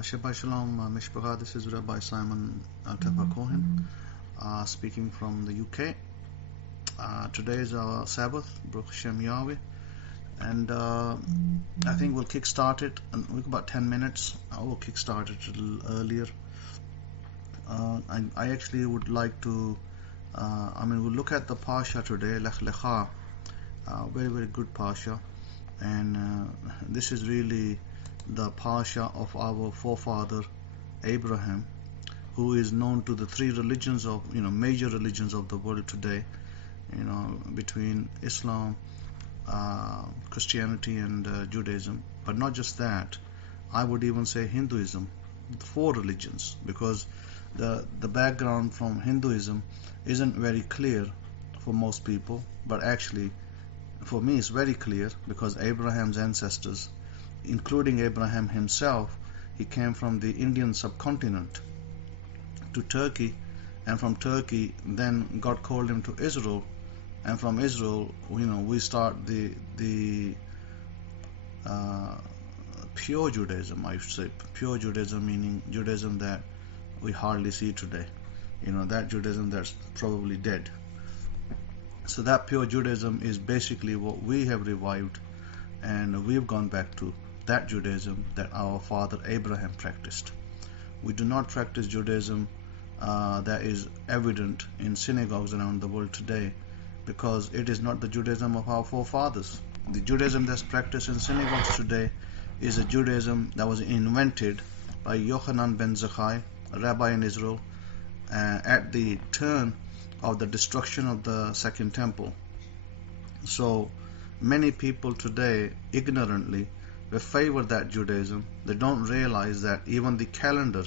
Shabbat Shalom, Mishpacha. This is Rabbi Simon Al-Tefa speaking from the UK. Today is our Sabbath, Baruch Hashem Yahweh, and I think we'll kickstart it. We've about 10 minutes. I will kickstart it a little earlier. I actually would like to. We'll look at the Parsha today, Lekha. Very, very good Parsha, and this is really the Parsha of our forefather Abraham, who is known to the three religions of major religions of the world today, between Islam, Christianity and Judaism. But not just that, I would even say Hinduism, four religions, because the background from Hinduism isn't very clear for most people, but actually for me it's very clear, because Abraham's ancestors, including Abraham himself, he came from the Indian subcontinent to Turkey, and from Turkey then God called him to Israel, and from Israel we start the pure Judaism. I should say pure Judaism, meaning Judaism that we hardly see today, that Judaism that's probably dead. So that pure Judaism is basically what we have revived, and we've gone back to that Judaism that our father Abraham practiced. We do not practice Judaism that is evident in synagogues around the world today, because it is not the Judaism of our forefathers. The Judaism that's practiced in synagogues today is a Judaism that was invented by Yochanan ben Zakkai, a rabbi in Israel, at the turn of the destruction of the Second Temple. So many people today ignorantly favor that Judaism. They don't realize that even the calendar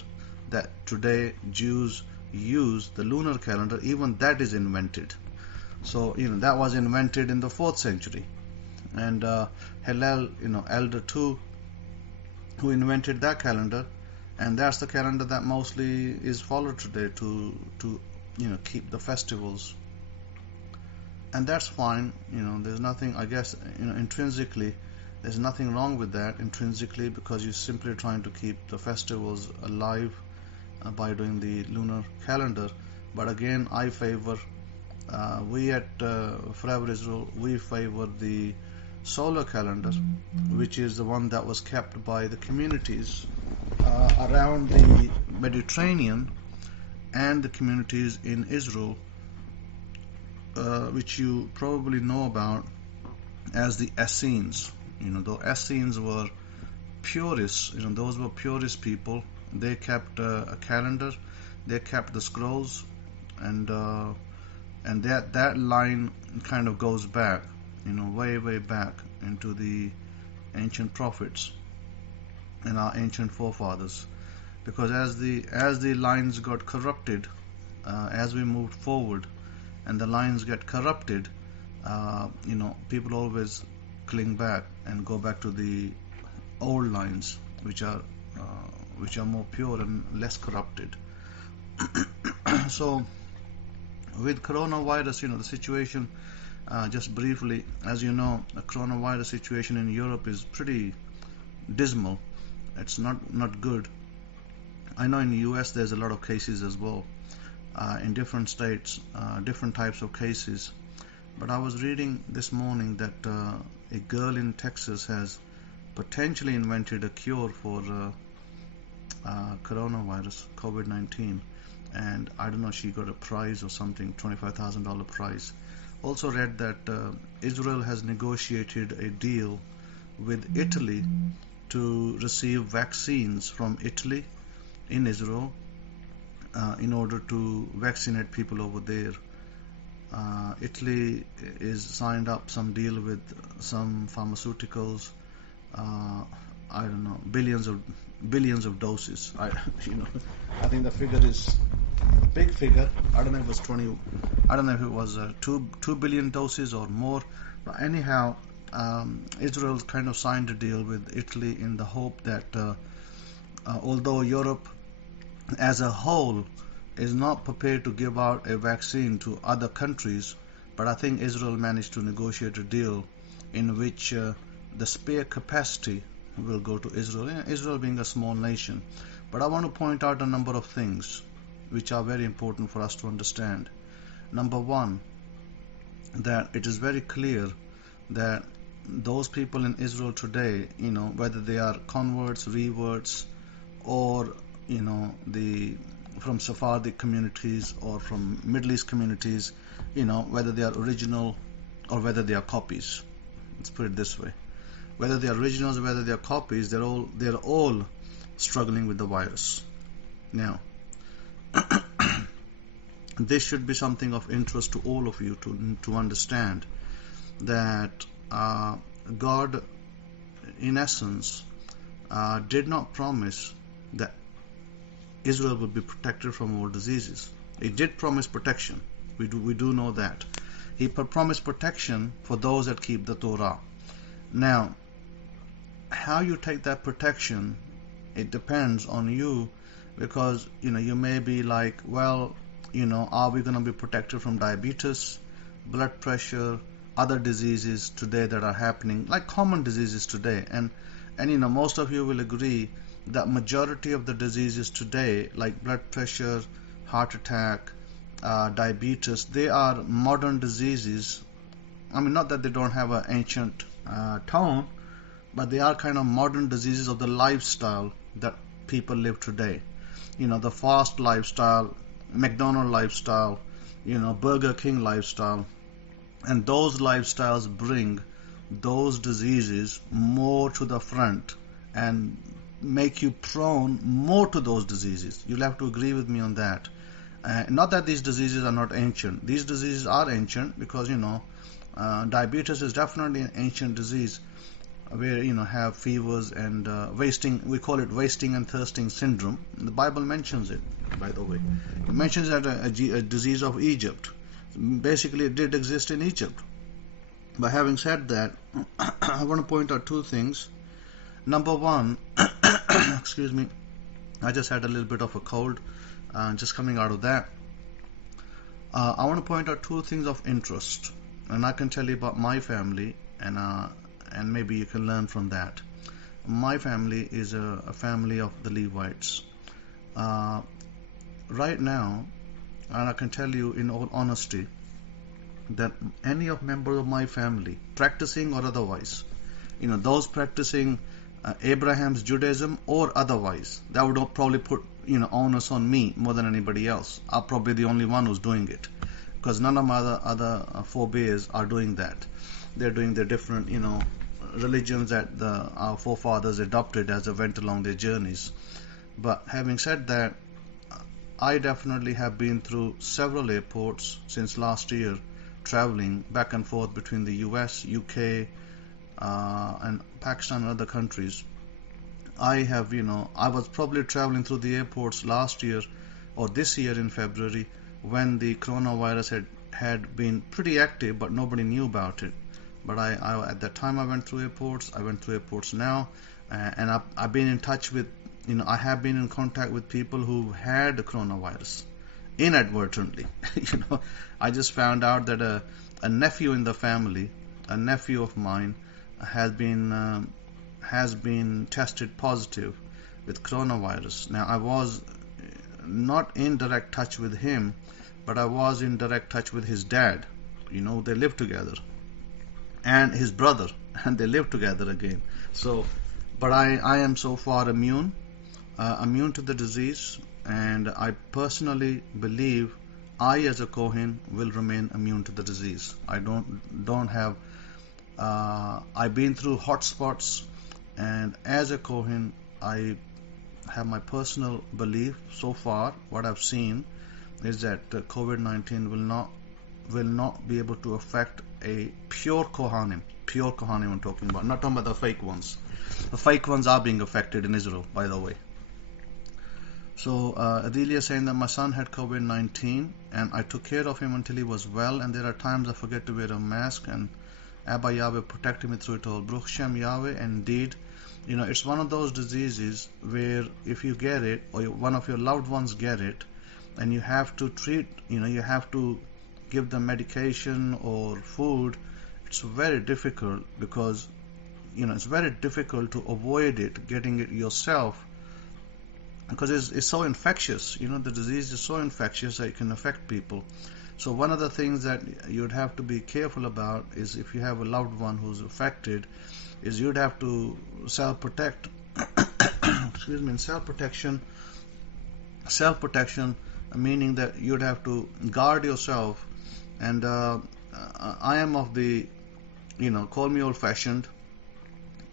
that today Jews use, the lunar calendar, even that is invented. So that was invented in the 4th century, and Hillel, elder too, who invented that calendar, and that's the calendar that mostly is followed today to keep the festivals. And that's fine. There's nothing, I guess, intrinsically there's nothing wrong with that intrinsically, because you're simply trying to keep the festivals alive by doing the lunar calendar. But again, I favor, we at Forever-Israel, we favor the solar calendar, which is the one that was kept by the communities around the Mediterranean and the communities in Israel, which you probably know about as the Essenes. The Essenes were purists. Those were purist people. They kept a calendar. They kept the scrolls, and that line kind of goes back, way back into the ancient prophets and our ancient forefathers. Because as the lines got corrupted, as we moved forward, and the lines get corrupted, people always cling back and go back to the old lines, which are more pure and less corrupted. So with coronavirus, the situation, just briefly, as you know, the coronavirus situation in Europe is pretty dismal. It's not good. I know in the US there's a lot of cases as well, in different states, different types of cases. But I was reading this morning that a girl in Texas has potentially invented a cure for coronavirus, COVID-19, and I don't know, she got a prize or something, $25,000 prize. Also read that Israel has negotiated a deal with Italy to receive vaccines from Italy in Israel in order to vaccinate people over there. Italy is signed up some deal with some pharmaceuticals. I don't know, billions of doses. I think the figure is a big figure. I don't know if it was 20. I don't know if it was 2 billion doses or more. But anyhow, Israel kind of signed a deal with Italy in the hope that although Europe as a whole is not prepared to give out a vaccine to other countries, but I think Israel managed to negotiate a deal in which the spare capacity will go to Israel, Israel being a small nation. But I want to point out a number of things which are very important for us to understand. Number one, that it is very clear that those people in Israel today, whether they are converts, reverts, or from Sephardic communities or from Middle East communities, whether they are original or whether they are copies. Let's put it this way: whether they are originals or whether they are copies, they're all struggling with the virus. Now, this should be something of interest to all of you to understand that God, in essence, did not promise that Israel would be protected from all diseases. He did promise protection. We do know that. He promised protection for those that keep the Torah. Now, how you take that protection, it depends on you, because you may be like, well, are we going to be protected from diabetes, blood pressure, other diseases today that are happening, like common diseases today? And most of you will agree that majority of the diseases today, like blood pressure, heart attack, diabetes, they are modern diseases. I mean, not that they don't have an ancient tone, but they are kind of modern diseases of the lifestyle that people live today. The fast lifestyle, McDonald's lifestyle, Burger King lifestyle, and those lifestyles bring those diseases more to the front and make you prone more to those diseases. You'll have to agree with me on that. Not that these diseases are not ancient. These diseases are ancient because diabetes is definitely an ancient disease where have fevers and wasting. We call it wasting and thirsting syndrome. The Bible mentions it, by the way. It mentions that a disease of Egypt. Basically, it did exist in Egypt. But having said that, I want to point out two things. Number one, excuse me, I just had a little bit of a cold, just coming out of that. I want to point out two things of interest, and I can tell you about my family, and maybe you can learn from that. My family is a family of the Levites. Right now, and I can tell you in all honesty, that any of members of my family, practicing or otherwise, those practicing Abraham's Judaism or otherwise, that would probably put onus on me more than anybody else. I'm probably the only one who's doing it, because none of my other forebears are doing that. They're doing their different religions that our forefathers adopted as they went along their journeys. But having said that, I definitely have been through several airports since last year, traveling back and forth between the US, UK, and Pakistan and other countries. I was probably traveling through the airports last year or this year in February, when the coronavirus had been pretty active, but nobody knew about it. But I at that time I went through airports. I went through airports now, and I've been in touch with, I have been in contact with people who had the coronavirus inadvertently. I just found out that a nephew in the family, a nephew of mine, has been tested positive with coronavirus. Now, I was not in direct touch with him, but I was in direct touch with his dad. They live together, and his brother, and they live together again. So, but I am so far immune to the disease, and I personally believe I, as a Kohen, will remain immune to the disease. I don't have. I've been through hot spots, and as a Kohen, I have my personal belief so far. What I've seen is that COVID-19 will not be able to affect a pure Kohanim. Pure Kohanim I'm talking about. I'm not talking about the fake ones. The fake ones are being affected in Israel, by the way. So Adelia saying that my son had COVID-19 and I took care of him until he was well, and there are times I forget to wear a mask, and Abba Yahweh protected me through it all. Baruch Shem Yahweh. Indeed, it's one of those diseases where if you get it, or one of your loved ones get it, and you have to treat, you have to give them medication or food, it's very difficult, because it's very difficult to avoid it, getting it yourself, because it's so infectious. The disease is so infectious that it can affect people. So one of the things that you'd have to be careful about is, if you have a loved one who's affected, is you'd have to self-protect. Excuse me. Self-protection, meaning that you'd have to guard yourself. And I am of the, call me old-fashioned,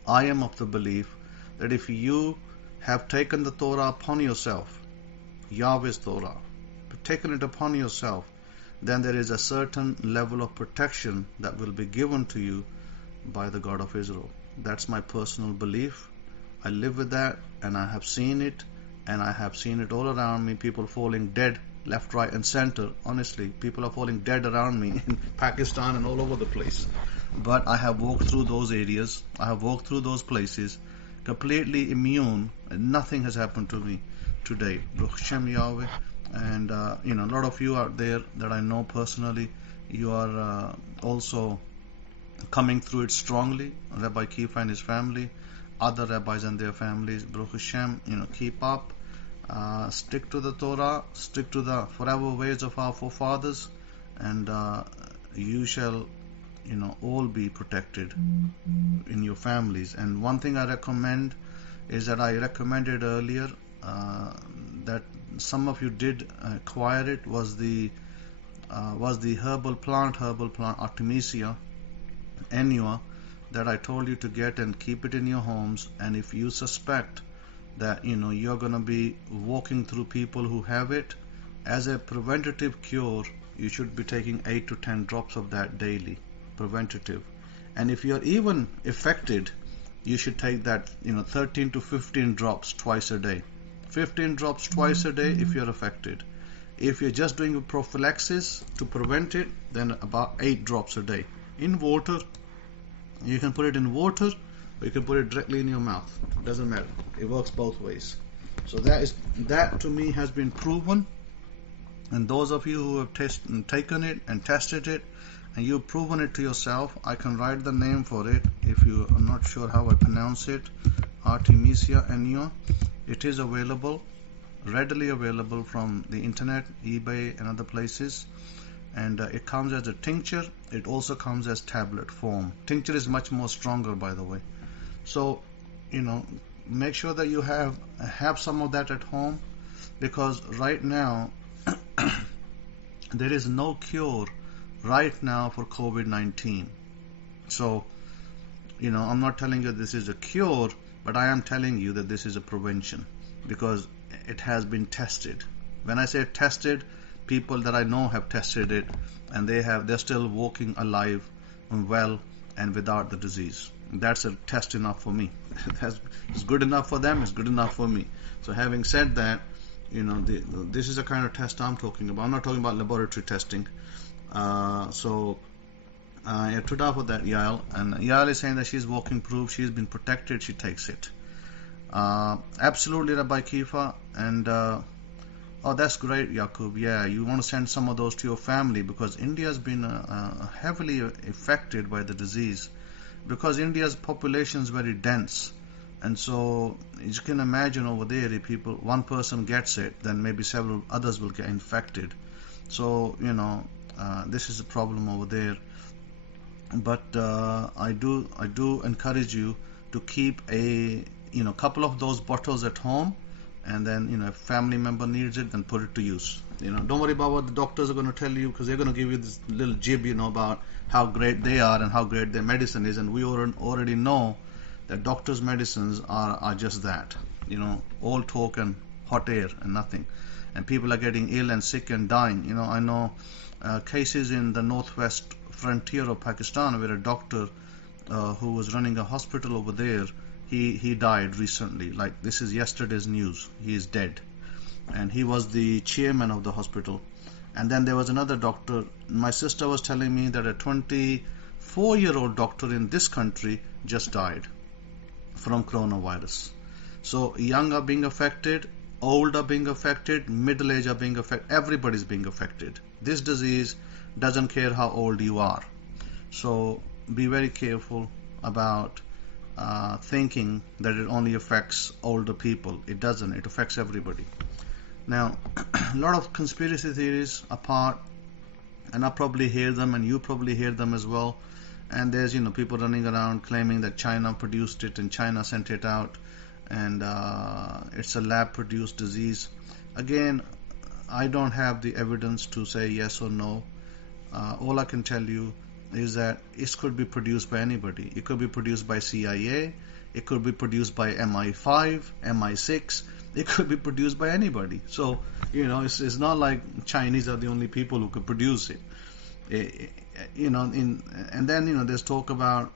I am of the belief that if you have taken the Torah upon yourself, Yahweh's Torah, taken it upon yourself, then there is a certain level of protection that will be given to you by the God of Israel. That's my personal belief. I live with that, and I have seen it, and I have seen it all around me, people falling dead left, right, and center. Honestly, people are falling dead around me in Pakistan and all over the place. But I have walked through those areas, I have walked through those places, completely immune, and nothing has happened to me today. Baruch Hashem Yahweh. And a lot of you out there that I know personally, you are also coming through it strongly. Rabbi Kefa and his family, other rabbis and their families, Baruch Hashem, keep up, stick to the Torah, stick to the forever ways of our forefathers, and you shall all be protected in your families. And one thing I recommend is that I recommended earlier, that some of you did acquire it, was the herbal plant Artemisia annua, that I told you to get and keep it in your homes. And if you suspect that you're going to be walking through people who have it, as a preventative cure, you should be taking 8 to 10 drops of that daily, preventative. And if you're even affected, you should take that 13 to 15 drops twice a day. 15 drops twice a day if you're affected. If you're just doing a prophylaxis to prevent it, then about 8 drops a day in water. You can put it in water, or you can put it directly in your mouth. It doesn't matter. It works both ways. So that to me has been proven. And those of you who have taken it and tested it, and you've proven it to yourself, I can write the name for it if you are not sure how I pronounce it. Artemisia annua. It is available, readily available from the internet, eBay, and other places. And it comes as a tincture. It also comes as tablet form. Tincture is much more stronger, by the way. So, make sure that you have some of that at home, because right now there is no cure right now for COVID-19. So, I'm not telling you this is a cure, but I am telling you that this is a prevention, because it has been tested. When I say tested, people that I know have tested it, and they're still walking alive and well and without the disease. That's a test enough for me. It's good enough for them, it's good enough for me. So having said that, this is the kind of test I'm talking about. I'm not talking about laboratory testing. Toda for that, Yael. And Yael is saying that she's walking proof, she's been protected, she takes it. Absolutely, Rabbi Kefa. And oh, that's great, Yaqub. Yeah, you want to send some of those to your family, because India's been heavily affected by the disease, because India's population is very dense. And so you can imagine over there, if one person gets it, then maybe several others will get infected. So this is a problem over there. But I do encourage you to keep a couple of those bottles at home, and then if a family member needs it, then put it to use. Don't worry about what the doctors are going to tell you, because they're going to give you this little jib about how great they are and how great their medicine is. And we already know that doctors' medicines are just that, all talk and hot air and nothing. And people are getting ill and sick and dying. I know cases in the northwest frontier of Pakistan where a doctor who was running a hospital over there, he died recently. Like, this is yesterday's news. He is dead. And he was the chairman of the hospital. And then there was another doctor. My sister was telling me that a 24-year-old doctor in this country just died from coronavirus. So young are being affected, old are being affected, middle age are being affected, everybody's being affected. This disease doesn't care how old you are. So be very careful about thinking that it only affects older people. It doesn't. It affects everybody. Now, a lot of conspiracy theories apart, and I probably hear them, and you probably hear them as well. And there's people running around claiming that China produced it and China sent it out, and it's a lab-produced disease. Again, I don't have the evidence to say yes or no. All I can tell you is that it could be produced by anybody. It could be produced by CIA. It could be produced by MI5, MI6. It could be produced by anybody. So, it's not like Chinese are the only people who could produce it. And then there's talk about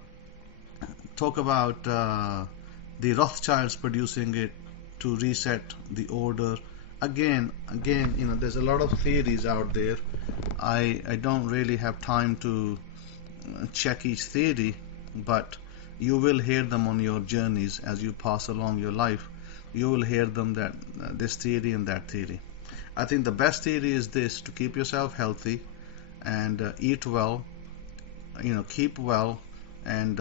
the Rothschilds producing it to reset the order. Again, there's a lot of theories out there. I don't really have time to check each theory, but you will hear them on your journeys as you pass along your life. You will hear them, that this theory and that theory. I think the best theory is this: to keep yourself healthy and eat well, keep well, and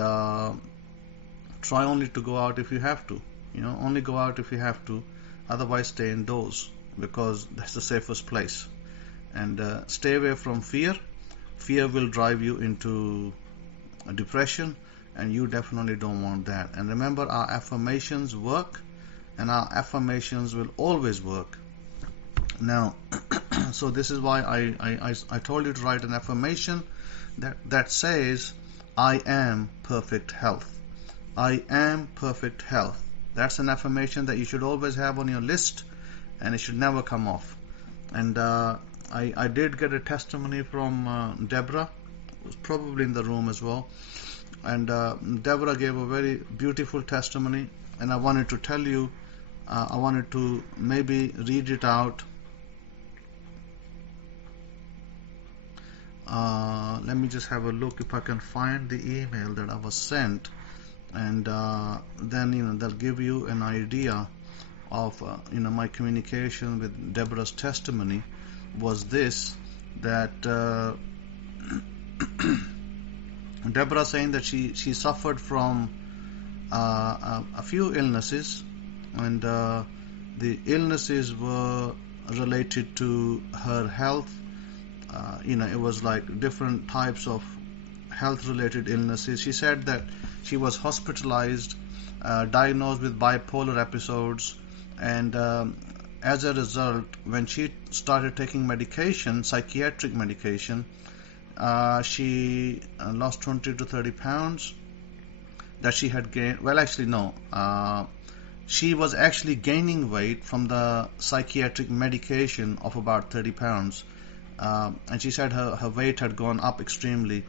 try only to go out if you have to. Only go out if you have to. Otherwise, stay indoors, because that's the safest place. And stay away from fear. Fear will drive you into a depression, and you definitely don't want that. And remember, our affirmations work, and our affirmations will always work. Now, so this is why I told you to write an affirmation that says, I am perfect health. I am perfect health. That's an affirmation that you should always have on your list, and it should never come off. And I did get a testimony from Dara, who's probably in the room as well. And Dara gave a very beautiful testimony, and I wanted to tell you, I wanted to maybe read it out. Let me just have a look if I can find the email that I was sent, and then they'll give you an idea of my communication with Deborah's testimony was this, that Deborah saying that she suffered from a few illnesses, and the illnesses were related to her health. It was like different types of health-related illnesses. She said that she was hospitalized, diagnosed with bipolar episodes, and as a result, when she started taking medication, psychiatric medication, she lost 20 to 30 pounds that she had gained. Well, actually, no. She was actually gaining weight from the psychiatric medication of about 30 pounds. And she said her weight had gone up extremely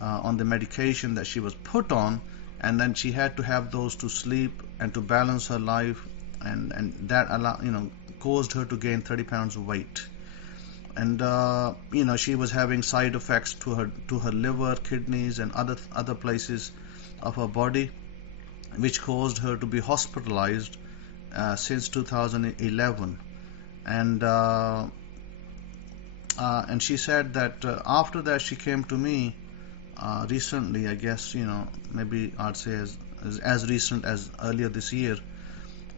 on the medication that she was put on, and then she had to have those to sleep and to balance her life, and that caused her to gain 30 pounds of weight. And she was having side effects to her liver, kidneys, and other places of her body, which caused her to be hospitalized since 2011. And she said that after that she came to me recently, I guess, maybe I'd say as recent as earlier this year,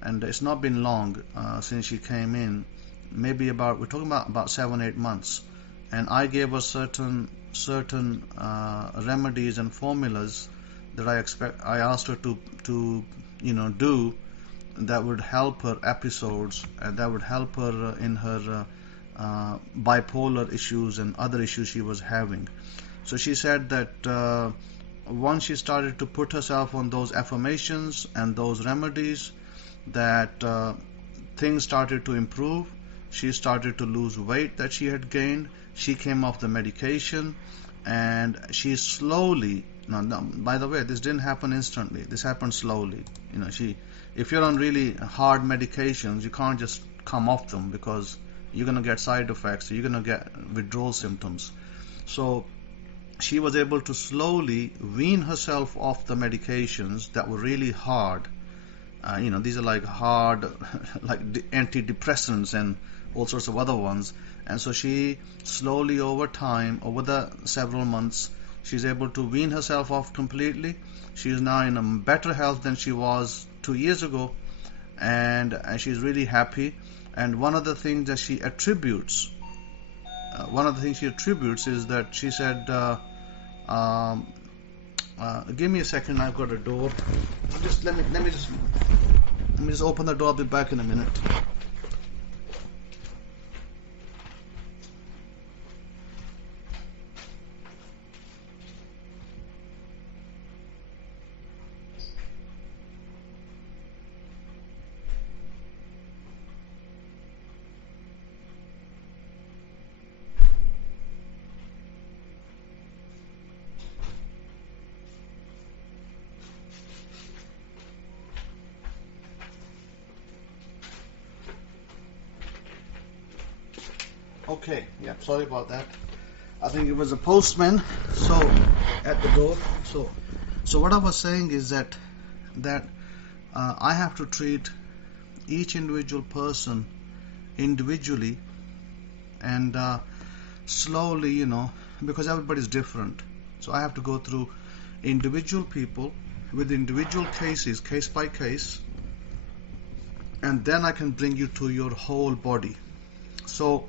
and it's not been long since she came in. Maybe we're talking about 7-8 months, and I gave her certain remedies and formulas that I asked her to do, that would help her episodes, and that would help her in her bipolar issues and other issues she was having. So she said that once she started to put herself on those affirmations and those remedies, that things started to improve. She started to lose weight that she had gained. She came off the medication, and she slowly, now by the way, this didn't happen instantly. This happened slowly. If you're on really hard medications, you can't just come off them, because you're going to get side effects. You're going to get withdrawal symptoms. So she was able to slowly wean herself off the medications that were really hard. These are like hard, like antidepressants and all sorts of other ones. And so she slowly, over time, over the several months, She's able to wean herself off completely. She is now in a better health than she was 2 years ago, and she's really happy. And one of the things that she attributes, is that she said, give me a second, I've got a door. Let me just open the door. I'll be back in a minute. Okay, yeah, sorry about that. I think it was a postman, at the door. So what I was saying is that I have to treat each individual person individually and slowly, because everybody's different. So I have to go through individual people with individual cases, case by case, and then I can bring you to your whole body. So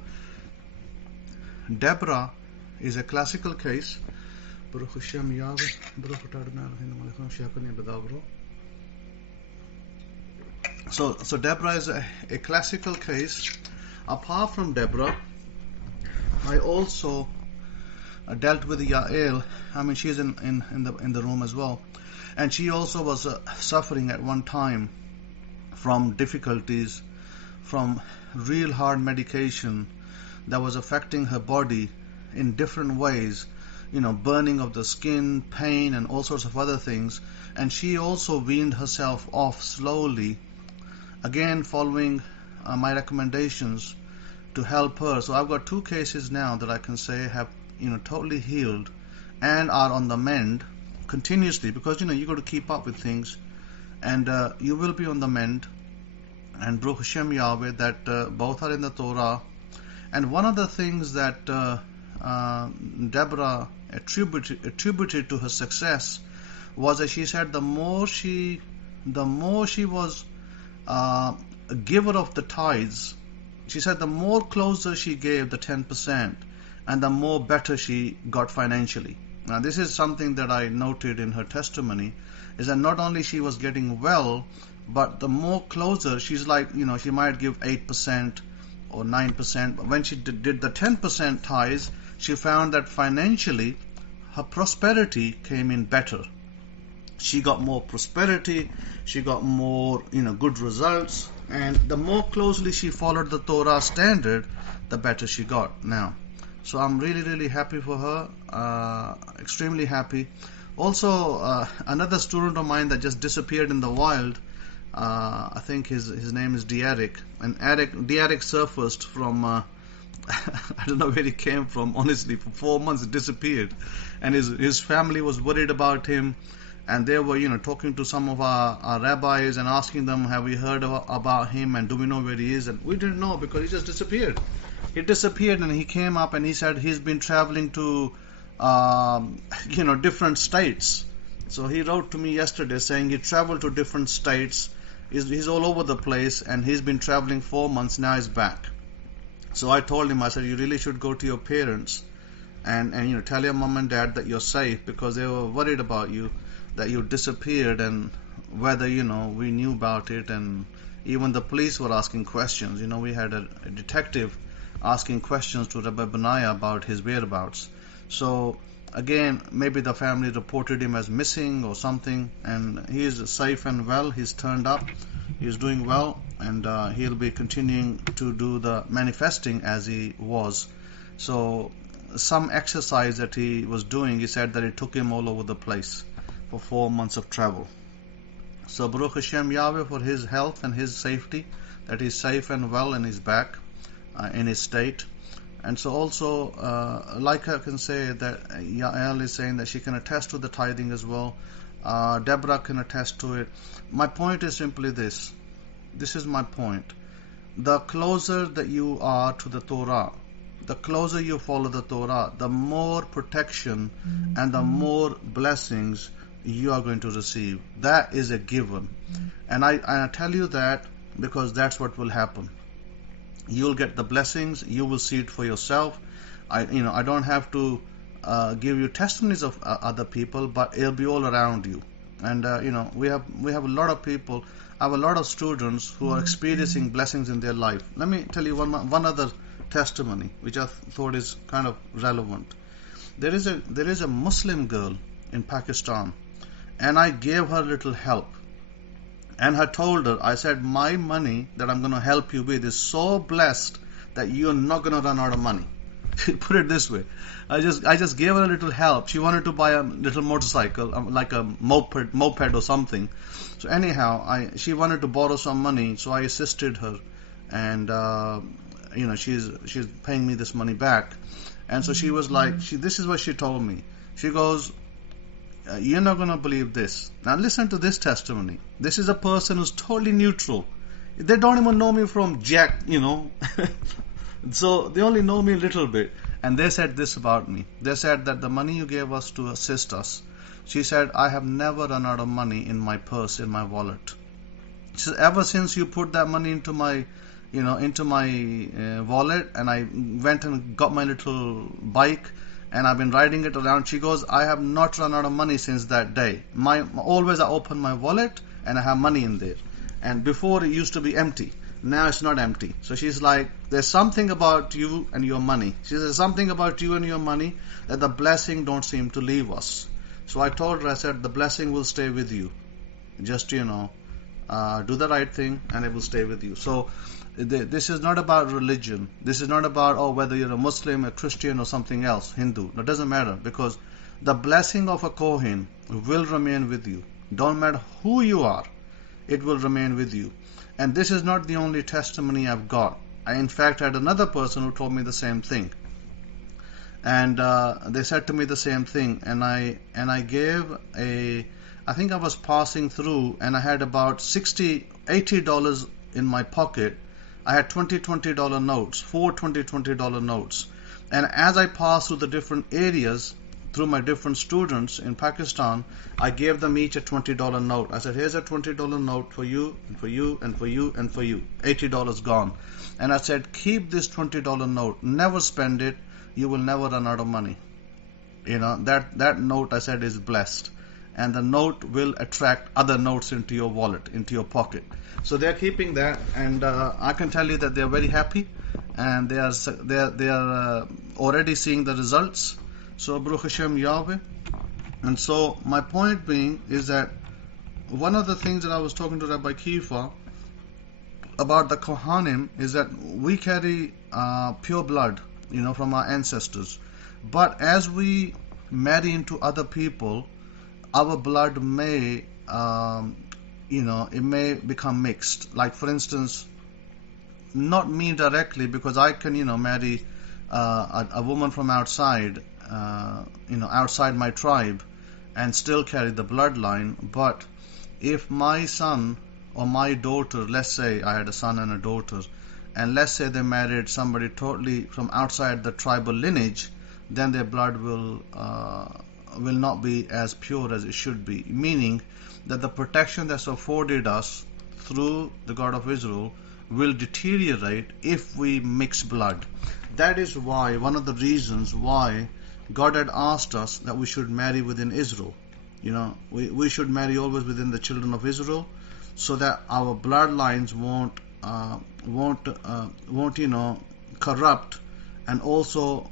Deborah is a classical case. So Deborah is a classical case. Apart from Deborah, I also dealt with Yael. I mean, she's in the room as well, and she also was suffering at one time from difficulties, from real hard medication that was affecting her body in different ways, burning of the skin, pain, and all sorts of other things. And she also weaned herself off slowly, again following my recommendations to help her. So I've got 2 cases now that I can say have totally healed and are on the mend continuously, because you got to keep up with things, and you will be on the mend. And Baruch Hashem Yahweh, that both are in the Torah. And one of the things that Deborah attributed to her success was that she said the more she was a giver of the tithes, she said the more closer she gave the 10%, and the more better she got financially. Now this is something that I noted in her testimony, is that not only she was getting well, but the more closer, she's like, she might give 8% or 9%, but when she did the 10% tithes, she found that financially her prosperity came in better. She got more prosperity, she got more good results, and the more closely she followed the Torah standard, the better she got now. So I'm really, really happy for her, extremely happy. Also, another student of mine that just disappeared in the wild, I think his name is Dara, and Dara surfaced from I don't know where he came from, honestly. For 4 months he disappeared, and his family was worried about him, and they were talking to some of our rabbis and asking them, have we heard about him, and do we know where he is? And we didn't know, because he just disappeared. He disappeared, and he came up and he said he's been traveling to different states. So he wrote to me yesterday saying he traveled to different states. He's all over the place, and he's been traveling 4 months, now he's back. So I told him, I said, you really should go to your parents and tell your mom and dad that you're safe, because they were worried about you, that you disappeared, and whether we knew about it. And even the police were asking questions. We had a detective asking questions to Rabbi Benaiah about his whereabouts. So again, maybe the family reported him as missing or something, and he is safe and well. He's turned up, he's doing well, and he'll be continuing to do the manifesting as he was. So some exercise that he was doing, he said that it took him all over the place for 4 months of travel. So Baruch Hashem Yahweh for his health and his safety, that he's safe and well and he's back in his state. And so also, Lekha can say that Yael is saying that she can attest to the tithing as well. Deborah can attest to it. My point is simply this. This is my point. The closer that you are to the Torah, the closer you follow the Torah, the more protection and the more blessings you are going to receive. That is a given. And I tell you that because that's what will happen. You'll get the blessings, you will see it for yourself. I don't have to give you testimonies of other people, but it'll be all around you. And we have a lot of people. I have a lot of students who are experiencing blessings in their life. Let me tell you one other testimony which I thought is kind of relevant. There is a Muslim girl in Pakistan, and I gave her a little help. And I told her, I said, my money that I'm going to help you with is so blessed that you're not going to run out of money. Put it this way. I just gave her a little help. She wanted to buy a little motorcycle, like a moped or something. So anyhow, she wanted to borrow some money, so I assisted her. And, she's paying me this money back. And so she was like, this is what she told me. She goes, you're not going to believe this. Now listen to this testimony. This is a person who's totally neutral. They don't even know me from Jack, So they only know me a little bit. And they said this about me. They said that the money you gave us to assist us, she said, I have never run out of money in my purse, in my wallet. She said, ever since you put that money into my wallet, and I went and got my little bike, and I've been riding it around. She goes, I have not run out of money since that day. Always I open my wallet and I have money in there. And before it used to be empty. Now it's not empty. So she's like, there's something about you and your money. She says, something about you and your money that the blessing don't seem to leave us. So I told her, I said, the blessing will stay with you. Just, do the right thing and it will stay with you. So this is not about religion. This is not about, whether you're a Muslim, a Christian or something else, Hindu. It doesn't matter, because the blessing of a Kohen will remain with you. Don't matter who you are, it will remain with you. And this is not the only testimony I've got. I in fact had another person who told me the same thing. And they said to me the same thing. And I gave I think I was passing through and I had about $80 in my pocket. I had $20 notes, 4 $20 notes. And as I passed through the different areas, through my different students in Pakistan, I gave them each a $20 note. I said, here's a $20 note for you, and for you, and for you, and for you. $80 gone. And I said, keep this $20 note. Never spend it. You will never run out of money. That note, I said, is blessed. And the note will attract other notes into your wallet, into your pocket. So they're keeping that, and I can tell you that they're very happy, and they are already seeing the results. So Baruch Hashem Yahweh. And so my point being is that one of the things that I was talking to Rabbi Kefa about the Kohanim is that we carry pure blood, from our ancestors. But as we marry into other people, our blood may, it may become mixed. Like for instance, not me directly, because I can, marry a woman from outside, outside my tribe, and still carry the bloodline. But if my son or my daughter, let's say I had a son and a daughter, and let's say they married somebody totally from outside the tribal lineage, then their blood will not be as pure as it should be. Meaning that the protection that's afforded us through the God of Israel will deteriorate if we mix blood. That is why, one of the reasons why God had asked us that we should marry within Israel. We should marry always within the children of Israel, so that our bloodlines won't corrupt, and also,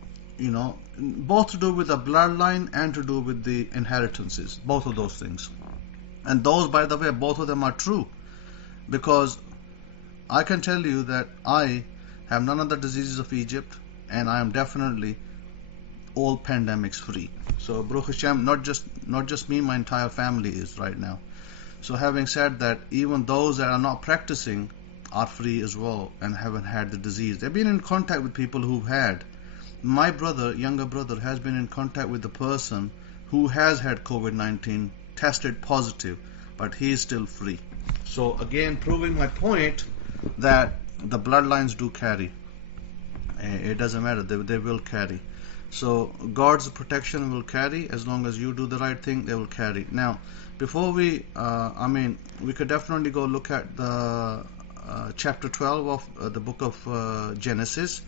both to do with the bloodline and to do with the inheritances, both of those things. And those, by the way, both of them are true, because I can tell you that I have none of the diseases of Egypt, and I am definitely all pandemics free. So Baruch Hashem, not just me, my entire family is right now. So having said that, even those that are not practicing are free as well and haven't had the disease. They've been in contact with people who've had. My younger brother, has been in contact with the person who has had COVID-19, tested positive, but he is still free. So again, proving my point that the bloodlines do carry. It doesn't matter. They will carry. So God's protection will carry as long as you do the right thing. They will carry. Now, before we could definitely go look at the chapter 12 of the book of Genesis.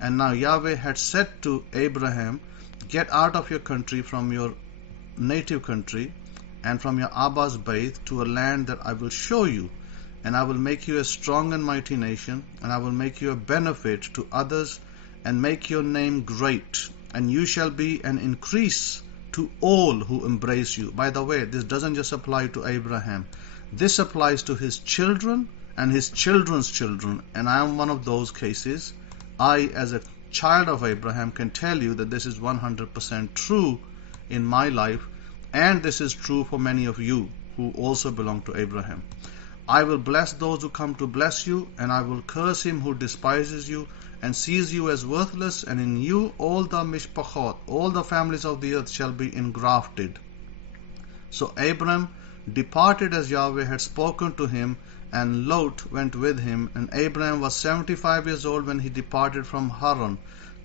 And now Yahweh had said to Abraham, get out of your country, from your native country, and from your Abba's Beit, to a land that I will show you. And I will make you a strong and mighty nation, and I will make you a benefit to others, and make your name great, and you shall be an increase to all who embrace you. By the way, this doesn't just apply to Abraham. This applies to his children and his children's children, and I am one of those cases. I, as a child of Abraham, can tell you that this is 100% true in my life, and this is true for many of you who also belong to Abraham. I will bless those who come to bless you, and I will curse him who despises you and sees you as worthless, and in you all the mishpachot, all the families of the earth shall be engrafted. So Abram departed as Yahweh had spoken to him, and Lot went with him, and Abram was 75 years old when he departed from Haran.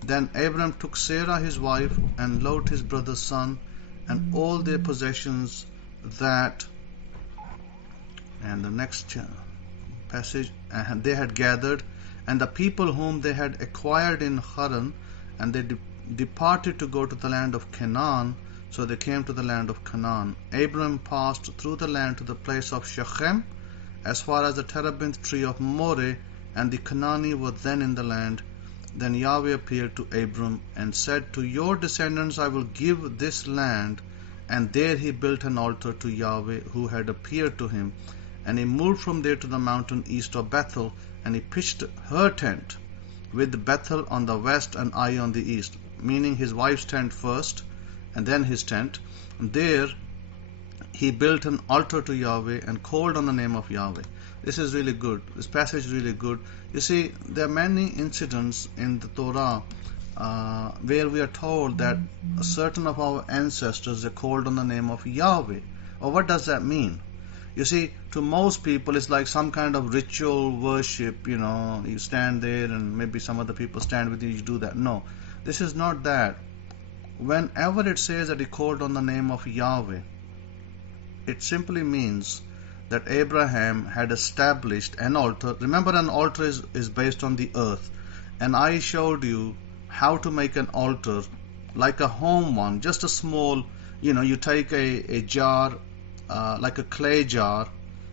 Then Abram took Sarah his wife, and Lot his brother's son, and all their possessions that, and the next passage, and they had gathered, and the people whom they had acquired in Haran, and they departed to go to the land of Canaan. So they came to the land of Canaan. Abram passed through the land to the place of Shechem, as far as the terebinth tree of Moreh, and the Canaani were then in the land. Then Yahweh appeared to Abram and said, to your descendants I will give this land. And there he built an altar to Yahweh, who had appeared to him. And he moved from there to the mountain east of Bethel, and he pitched her tent, with Bethel on the west and Ai on the east, meaning his wife's tent first, and then his tent. And there he built an altar to Yahweh and called on the name of Yahweh. This is really good. This passage is really good. You see, there are many incidents in the Torah where we are told that certain of our ancestors are called on the name of Yahweh. Or what does that mean? You see, to most people it's like some kind of ritual worship, you stand there and maybe some other people stand with you, you do that. No, this is not that. Whenever it says that he called on the name of Yahweh, it simply means that Abraham had established an altar. Remember, an altar is based on the earth. And I showed you how to make an altar like a home one, just a small, you take a jar, like a clay jar,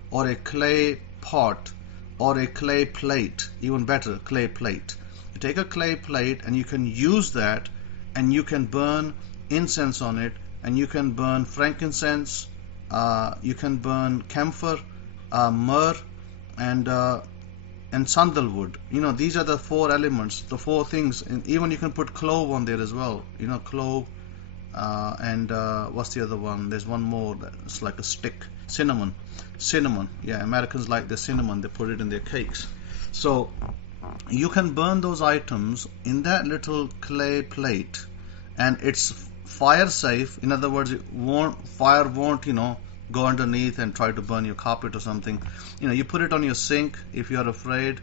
or a clay pot, or a clay plate, even better, clay plate. You take a clay plate and you can use that, and you can burn incense on it, and you can burn frankincense, you can burn camphor, myrrh, and sandalwood. These are the four elements, the four things. And even you can put clove on there as well. Clove, and what's the other one? There's one more that's like a stick. Cinnamon. Yeah, Americans like the cinnamon. They put it in their cakes. So you can burn those items in that little clay plate, and it's fire safe. In other words, fire won't go underneath and try to burn your carpet or something. You put it on your sink if you're afraid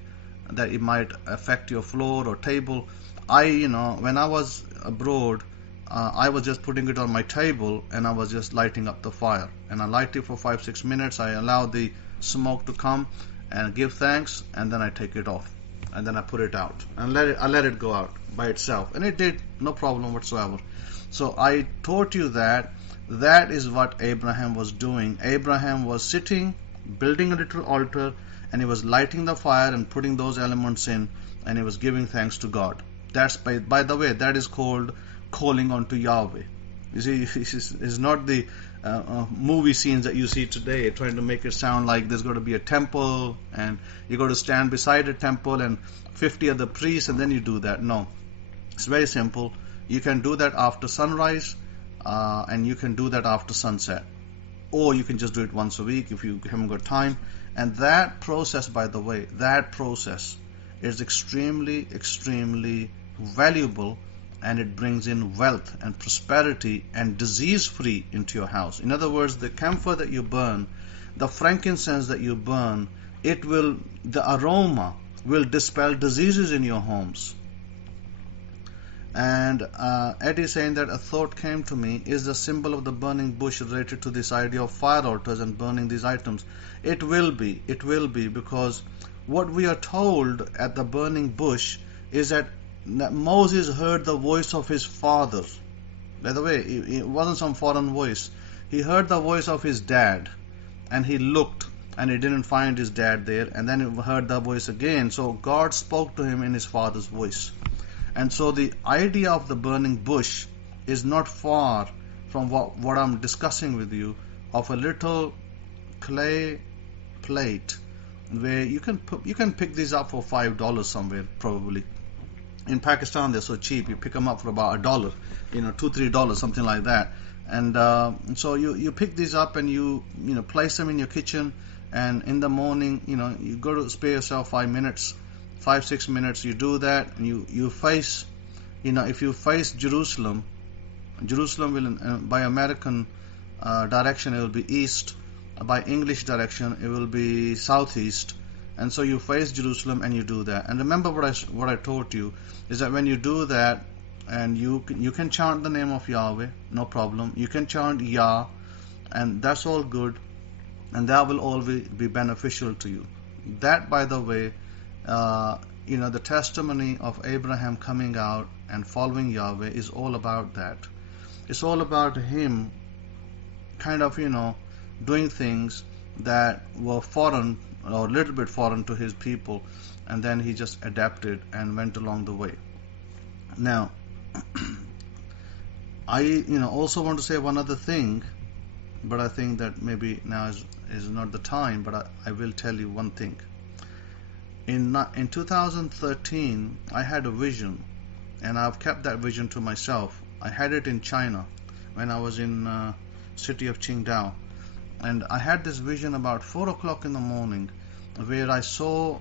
that it might affect your floor or table. When I was abroad, I was just putting it on my table, and I was just lighting up the fire, and I light it for 5-6 minutes. I allow the smoke to come and give thanks, and then I take it off, and then I put it out and I let it go out by itself, and it did no problem whatsoever. So I taught you that is what Abraham was doing. Abraham was sitting, building a little altar, and he was lighting the fire and putting those elements in, and he was giving thanks to God. That's by the way, that is called calling on to Yahweh. You see, it's not the movie scenes that you see today, trying to make it sound like there's going to be a temple and you got to stand beside a temple and 50 other priests and then you do that. No, it's very simple. You can do that after sunrise, and you can do that after sunset, or you can just do it once a week if you haven't got time. And that process, by the way, is extremely valuable, and it brings in wealth and prosperity and disease free into your house. In other words, the camphor that you burn, the frankincense that you burn, the aroma will dispel diseases in your homes. And Eddie saying that a thought came to me, is the symbol of the burning bush related to this idea of fire altars and burning these items? It will be, because what we are told at the burning bush is that Moses heard the voice of his father. By the way, it wasn't some foreign voice. He heard the voice of his dad, and he looked and he didn't find his dad there, and then he heard the voice again. So God spoke to him in his father's voice. And so the idea of the burning bush is not far from what I'm discussing with you, of a little clay plate where you can pick these up for $5 somewhere, probably. In Pakistan they're so cheap, you pick them up for about $1, $2-3, something like that. And so you pick these up and you place them in your kitchen, and in the morning you go to spare yourself 5-6 minutes, you do that, and you face, if you face Jerusalem will, by American direction it will be east, by English direction it will be southeast, and so you face Jerusalem and you do that. And remember what I taught you is that when you do that, and you can chant the name of Yahweh, no problem. You can chant Yah, and that's all good, and that will always be beneficial to you. That, by the way, the testimony of Abraham coming out and following Yahweh is all about that. It's all about him kind of, doing things that were foreign, or a little bit foreign to his people, and then he just adapted and went along the way. Now, I also want to say one other thing, but I think that maybe now is not the time, but I will tell you one thing. In 2013, I had a vision, and I've kept that vision to myself. I had it in China when I was in city of Qingdao, and I had this vision about 4 o'clock in the morning, where I saw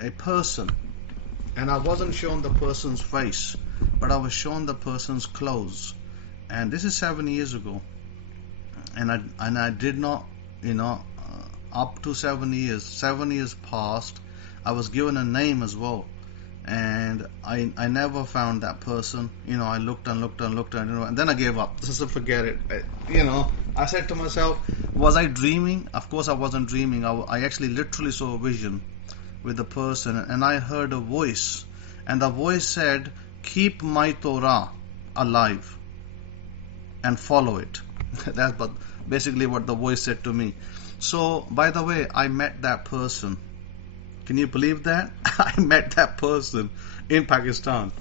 a person, and I wasn't shown the person's face, but I was shown the person's clothes. And this is 7 years ago, and I did not, up to 7 years passed. I was given a name as well, and I never found that person. I looked and looked and looked, and then I gave up. Just forget it. I said to myself, was I dreaming? Of course I wasn't dreaming. I actually literally saw a vision with the person, and I heard a voice, and the voice said, keep my Torah alive and follow it. That's basically what the voice said to me. So, by the way, I met that person. Can you believe that? I met that person in Pakistan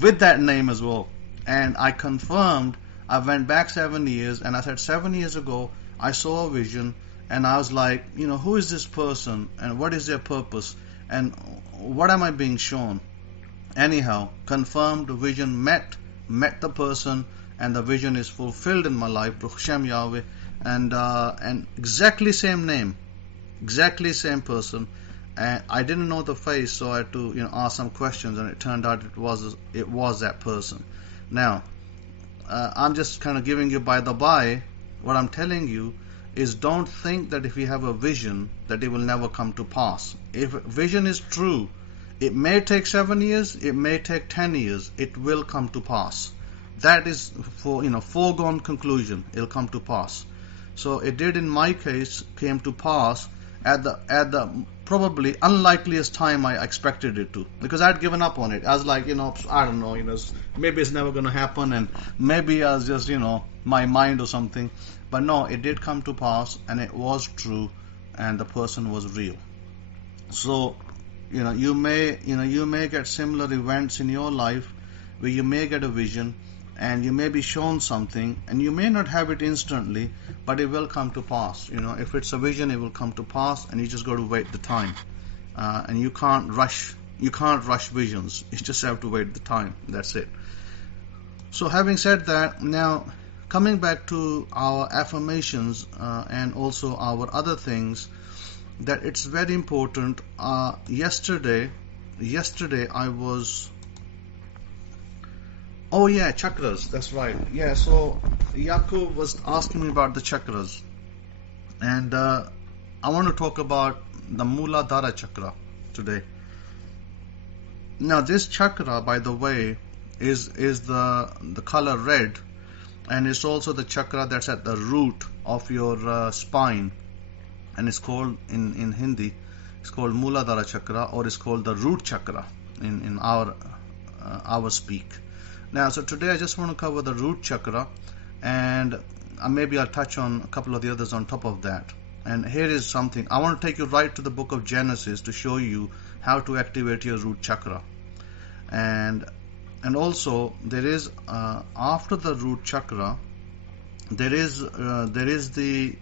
with that name as well. And I confirmed. I went back 7 years, and I said 7 years ago I saw a vision, and I was like, who is this person, and what is their purpose, and what am I being shown? Anyhow, confirmed the vision, met the person, and the vision is fulfilled in my life, Baruch Hashem Yahweh, and exactly same name, exactly same person. And I didn't know the face, so I had to ask some questions, and it turned out it was that person. Now, I'm just kind of giving you by the by. What I'm telling you is, don't think that if you have a vision that it will never come to pass. If vision is true, it may take 7 years, it may take 10 years, it will come to pass. That is foregone conclusion. It'll come to pass. So it did in my case, came to pass at the probably unlikeliest time I expected it to, because I'd given up on it. I was like, I don't know, maybe it's never going to happen, and maybe I was just, my mind or something. But no, it did come to pass, and it was true, and the person was real. So, you may get similar events in your life where you may get a vision, and you may be shown something, and you may not have it instantly, but it will come to pass. If it's a vision, it will come to pass, and you just got to wait the time. And you can't rush visions. You just have to wait the time. That's it. So having said that, now coming back to our affirmations and also our other things, that it's very important. Yesterday I was... Oh yeah, chakras, that's right. Yeah, so Yaakov was asking me about the chakras, and I want to talk about the Moolah Dara chakra today. Now this chakra, by the way, is the color red, and it's also the chakra that's at the root of your spine, and it's called in Hindi, it's called Moolah Dara chakra, or it's called the root chakra in our speak. Now, so today I just want to cover the root chakra, and maybe I'll touch on a couple of the others on top of that. And here is something I want to take you right to the book of Genesis to show you how to activate your root chakra. And also there is after the root chakra, there is the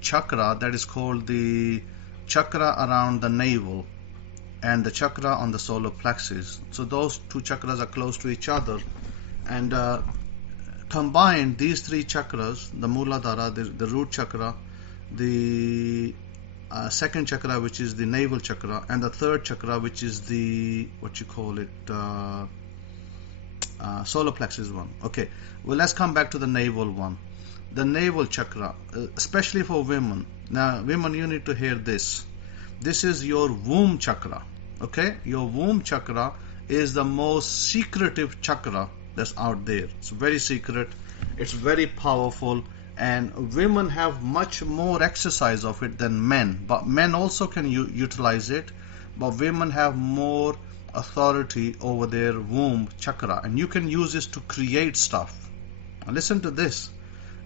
chakra that is called the chakra around the navel and the chakra on the solar plexus. So those two chakras are close to each other, and combined, these three chakras, the Mooladhara, the root chakra, the second chakra, which is the navel chakra, and the third chakra, which is the solar plexus one. Okay, well, let's come back to the navel one. The navel chakra, especially for women. Now, women, you need to hear this. This is your womb chakra. Okay, your womb chakra is the most secretive chakra that's out there. It's very secret, it's very powerful, and women have much more exercise of it than men, but men also can utilize it, but women have more authority over their womb chakra, and you can use this to create stuff. Now listen to this,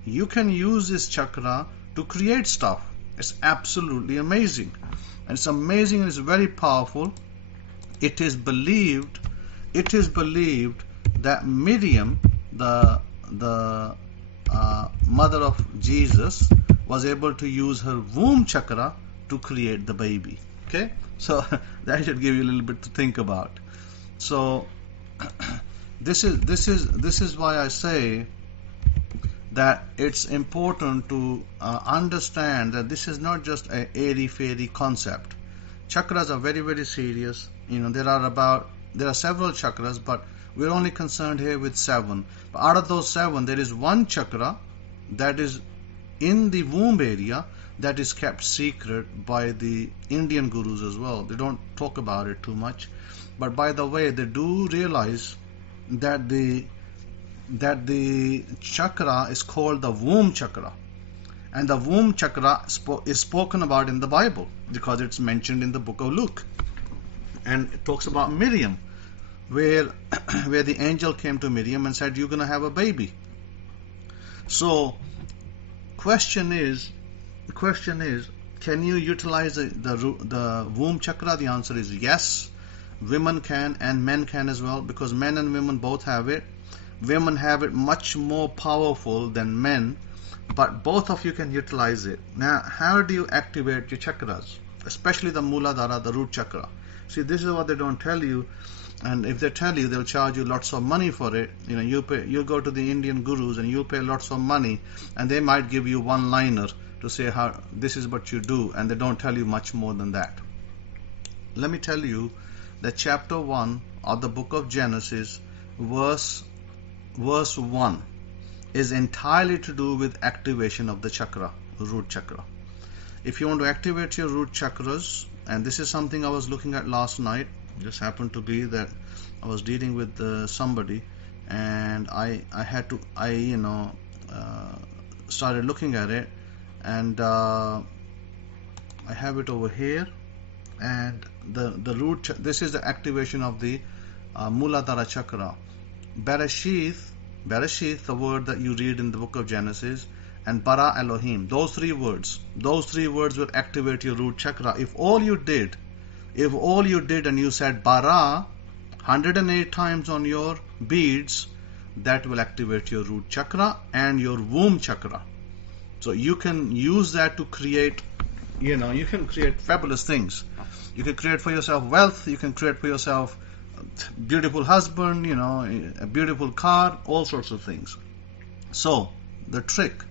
you can use this chakra to create stuff. It's absolutely amazing, and it's amazing, and it's very powerful. It is believed that Miriam, the mother of Jesus, was able to use her womb chakra to create the baby. Okay, so that should give you a little bit to think about. So this is why I say that it's important to understand that this is not just a airy-fairy concept. Chakras are very, very serious. There are several chakras, but we're only concerned here with 7. But out of those 7, there is one chakra that is in the womb area that is kept secret by the Indian gurus as well. They don't talk about it too much. But by the way, they do realize that the chakra is called the womb chakra. And the womb chakra is spoken about in the Bible because it's mentioned in the book of Luke. And it talks about Miriam, where the angel came to Miriam and said, you're going to have a baby. So question is, can you utilize the womb chakra? The answer is yes. Women can and men can as well, because men and women both have it. Women have it much more powerful than men, but both of you can utilize it. Now, how do you activate your chakras, especially the Mooladhara, the root chakra? See, this is what they don't tell you, and if they tell you, they'll charge you lots of money for it. You go to the Indian gurus and you pay lots of money, and they might give you one-liner to say how this is what you do, and they don't tell you much more than that. Let me tell you that chapter 1 of the book of Genesis, verse 1, is entirely to do with activation of the chakra, root chakra. If you want to activate your root chakras, and this is something I was looking at last night, it just happened to be that I was dealing with somebody, and I started looking at it, and I have it over here, and the root, this is the activation of the Mooladhara chakra. Bereshith, the word that you read in the book of Genesis, and bara Elohim, those three words will activate your root chakra. If all you did and you said bara 108 times on your beads, that will activate your root chakra and your womb chakra. So you can use that to create, you can create fabulous things. You can create for yourself wealth, you can create for yourself a beautiful husband, a beautiful car, all sorts of things. So the trick,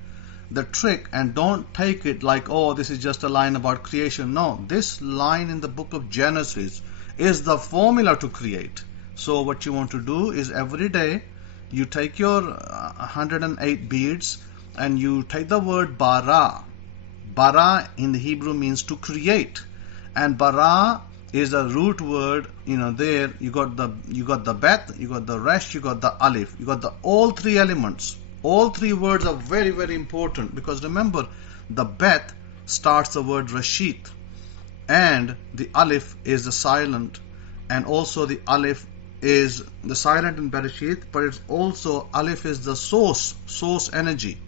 and don't take it like, oh, this is just a line about creation. No, this line in the book of Genesis is the formula to create. So what you want to do is every day you take your 108 beads and you take the word bara. Bara in the Hebrew means to create, and bara is a root word. There you got the bet, you got the resh, you got the alif, you got the all three elements. All three words are very, very important, because remember, the bet starts the word rashit, and the alif is the silent, and also the alif is the silent in Bereshit, but it's also alif is the source energy.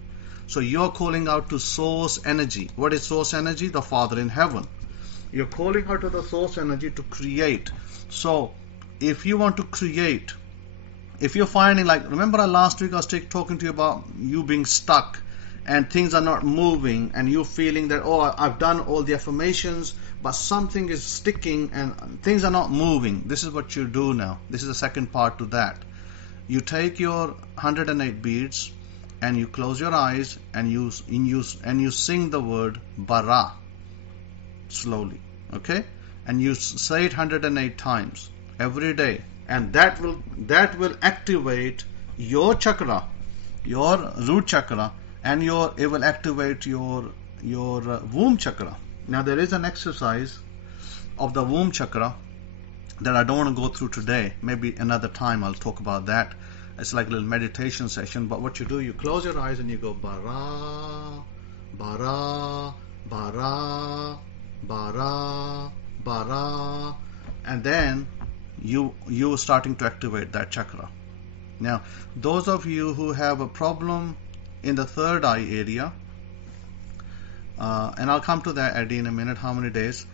So you're calling out to source energy. What is source energy? The Father in heaven. You're calling out to the source energy to create. So if you want to create, if you're finding, like, remember last week I was talking to you about you being stuck and things are not moving, and you feeling that, oh, I've done all the affirmations, but something is sticking and things are not moving. This is what you do now. This is the second part to that. You take your 108 beads and you close your eyes and you sing the word bara slowly, okay? And you say it 108 times every day, and that will activate your chakra, your root chakra, and it will activate your womb chakra. Now there is an exercise of the womb chakra that I don't want to go through today. Maybe another time I'll talk about that. It's like a little meditation session. But what you do, you close your eyes and you go bara, bara, bara, bara, bara, and then you're starting to activate that chakra. Now, those of you who have a problem in the third eye area, and I'll come to that, Eddie, in a minute, how many days.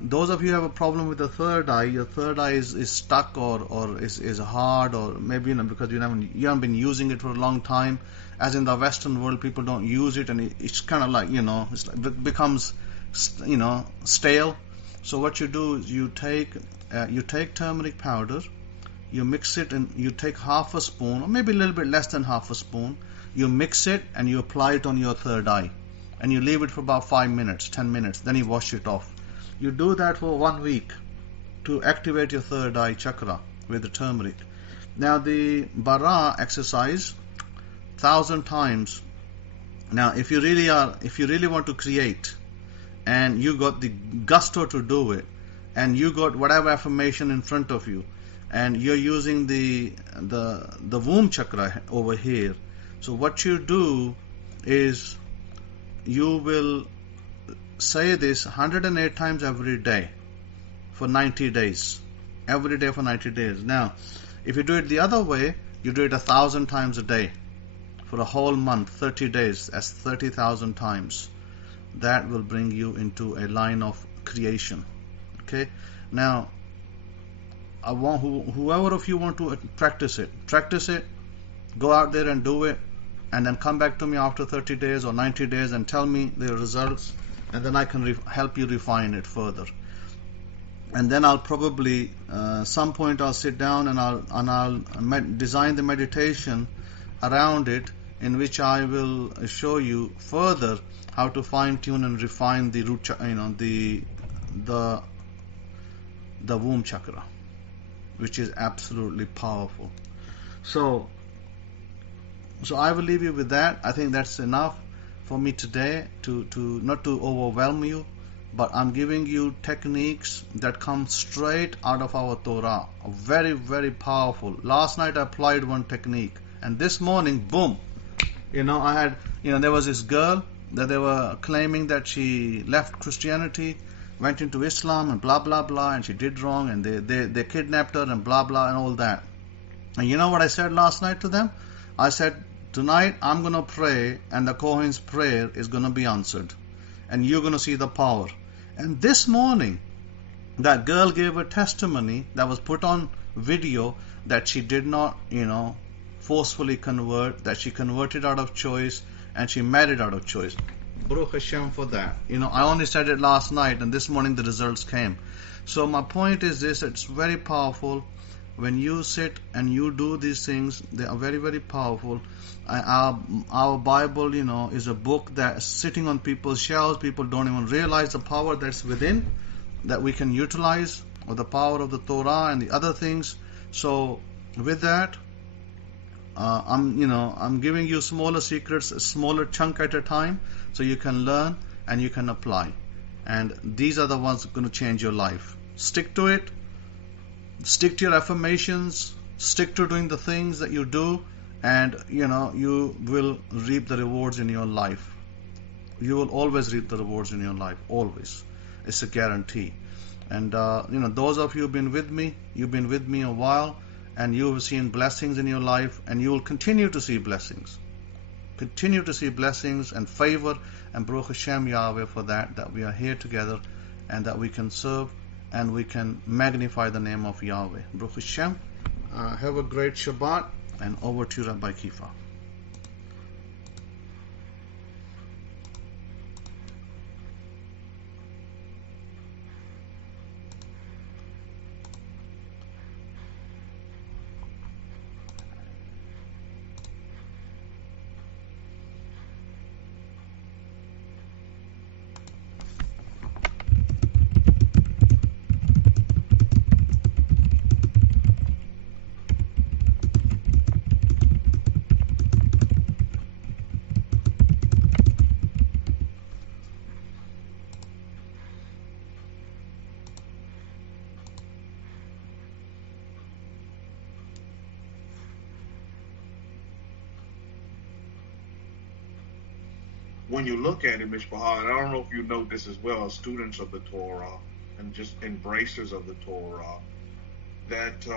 Those of you who have a problem with the third eye, your third eye is stuck or is hard, or maybe because you haven't been using it for a long time. As in the Western world, people don't use it, and it's kind of like, it becomes stale. So what you do is you take turmeric powder, you mix it, and you take half a spoon, or maybe a little bit less than half a spoon. You mix it and you apply it on your third eye, and you leave it for about 5 minutes, 10 minutes. Then you wash it off. You do that for 1 week to activate your third eye chakra with the turmeric. Now the bara exercise 1,000 times. Now if you really want to create, and you got the gusto to do it, and you got whatever affirmation in front of you, and you're using the womb chakra over here. So what you do is you will say this 108 times every day for 90 days. Every day for 90 days. Now, if you do it the other way, you do it 1,000 times a day for a whole month, 30 days. That's 30,000 times. That will bring you into a line of creation. Okay? Now, I want whoever of you want to practice it. Go out there and do it, and then come back to me after 30 days or 90 days and tell me the results, and then I can help you refine it further. And then I'll probably some point I'll sit down and I'll design the meditation around it, in which I will show you further how to fine tune and refine the root, the womb chakra, which is absolutely powerful. So I will leave you with that. I think that's enough for me today to not to overwhelm you, but I'm giving you techniques that come straight out of our Torah. Very, very powerful. Last night I applied one technique, and this morning, boom, I had, there was this girl that they were claiming that she left Christianity, went into Islam and blah, blah, blah, and she did wrong, and they kidnapped her and blah, blah, and all that. And you know what I said last night to them? I said, tonight I'm going to pray, and the Kohen's prayer is going to be answered, and you're going to see the power. And this morning, that girl gave a testimony that was put on video that she did not, forcefully convert, that she converted out of choice, and she married out of choice. Baruch Hashem for that. I only said it last night, and this morning the results came. So my point is this: it's very powerful. When you sit and you do these things, they are very, very powerful. Our Bible, is a book that's sitting on people's shelves. People don't even realize the power that's within, that we can utilize, or the power of the Torah and the other things. So with that, I'm giving you smaller secrets, a smaller chunk at a time, so you can learn and you can apply. And these are the ones that are going to change your life. Stick to it. Stick to your affirmations. Stick to doing the things that you do, and you will reap the rewards in your life. You will always reap the rewards in your life, always. It's a guarantee. And those of you who've been with me, you've been with me a while, and you have seen blessings in your life, and you will continue to see blessings. Continue to see blessings and favor, and Baruch Hashem Yahweh for that we are here together, and that we can serve and we can magnify the name of Yahweh. Baruch Hashem. Have a great Shabbat, and over to Rabbi Kefa. When you look at it, Mishpah, and I don't know if you know this as well, as students of the Torah and just embracers of the Torah, that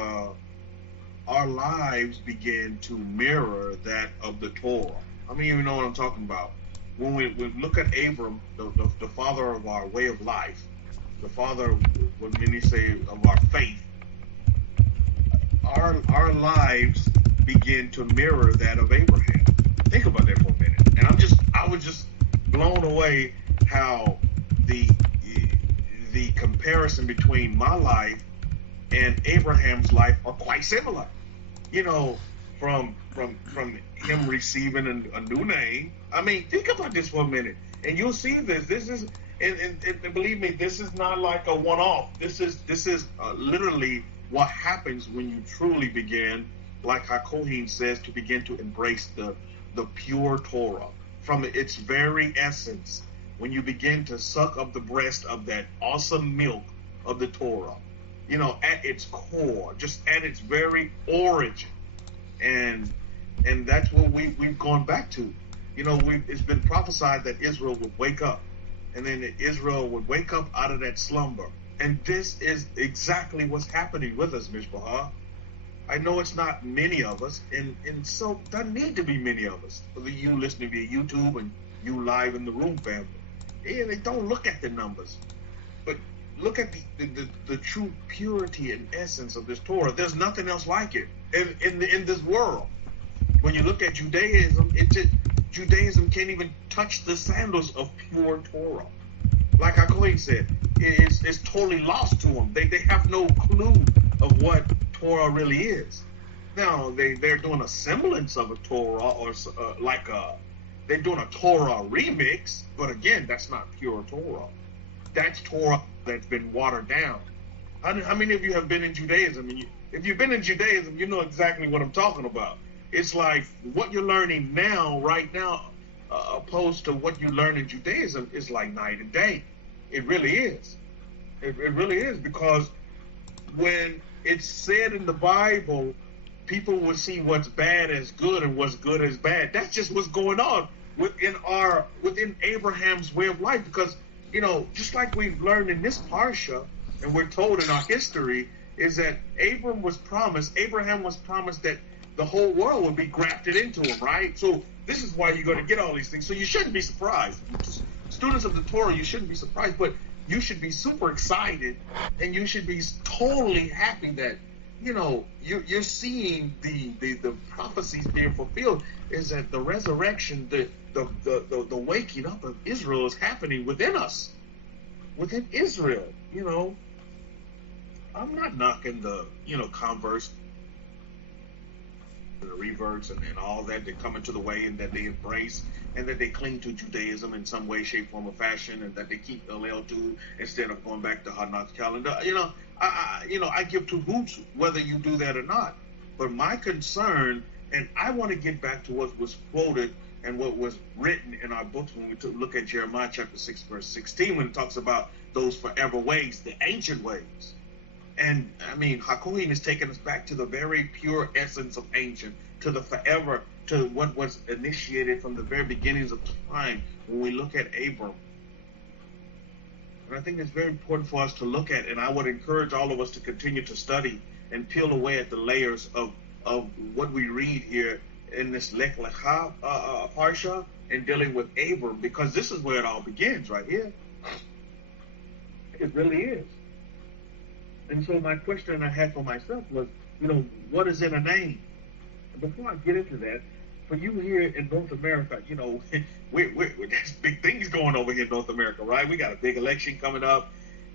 our lives begin to mirror that of the Torah. I mean, you know what I'm talking about. When we look at Abram, the father of our way of life, the father, what many say, of our faith, our lives begin to mirror that of Abraham. Think about that for a minute. And I was just blown away how the comparison between my life and Abraham's life are quite similar. From him receiving a new name. I mean, think about this for a minute, and you'll see this. This is, and believe me, this is not like a one-off. This is literally what happens when you truly begin, like HaKohen says, to begin to embrace the pure Torah from its very essence. When you begin to suck up the breast of that awesome milk of the Torah, at its core, just at its very origin, and that's what we've gone back to. It's been prophesied that Israel would wake up, and then Israel would wake up out of that slumber, and this is exactly what's happening with us, Mishpah. I know it's not many of us, and so there need to be many of us. Whether you listening via YouTube and you live in the room family, they don't look at the numbers, but look at the true purity and essence of this Torah. There's nothing else like it in this world. When you look at Judaism, Judaism can't even touch the sandals of pure Torah. Like Hakohen said, it's totally lost to them. They have no clue of what Torah really is. Now they're doing a semblance of a Torah, or they're doing a Torah remix, but again, that's not pure Torah. That's Torah that's been watered down. How many of you have been in Judaism? And if you've been in Judaism, you know exactly what I'm talking about. It's like what you're learning now, right now, opposed to what you learn in Judaism is like night and day. It really is. It really is, because when it's said in the Bible, people will see what's bad as good and what's good as bad. That's just what's going on within Abraham's way of life, because just like we've learned in this parsha, and we're told in our history, is that Abraham was promised that the whole world would be grafted into him, right? So this is why you're going to get all these things. So you shouldn't be surprised. Students of the Torah, you shouldn't be surprised, but you should be super excited, and you should be totally happy that you're seeing the prophecies being fulfilled. Is that the resurrection, the waking up of Israel is happening within us, within Israel. I'm not knocking the converts, the reverts, and all that come into the way, and that they embrace, and that they cling to Judaism in some way, shape, form, or fashion, and that they keep Hillel too instead of going back to Hanak's calendar. I give two hoots whether you do that or not. But my concern, and I want to get back to what was quoted and what was written in our books when we look at Jeremiah chapter 6, verse 16, when it talks about those forever ways, the ancient ways. And I mean, HaKohen is taking us back to the very pure essence of ancient, to the forever, to what was initiated from the very beginnings of time when we look at Abram. And I think it's very important for us to look at, and I would encourage all of us to continue to study and peel away at the layers of what we read here in this Lekha Parsha and dealing with Abram, because this is where it all begins, right here. It really is. And so my question I had for myself was, what is in a name? And before I get into that, for you here in North America, there's big things going over here in North America, right? We got a big election coming up.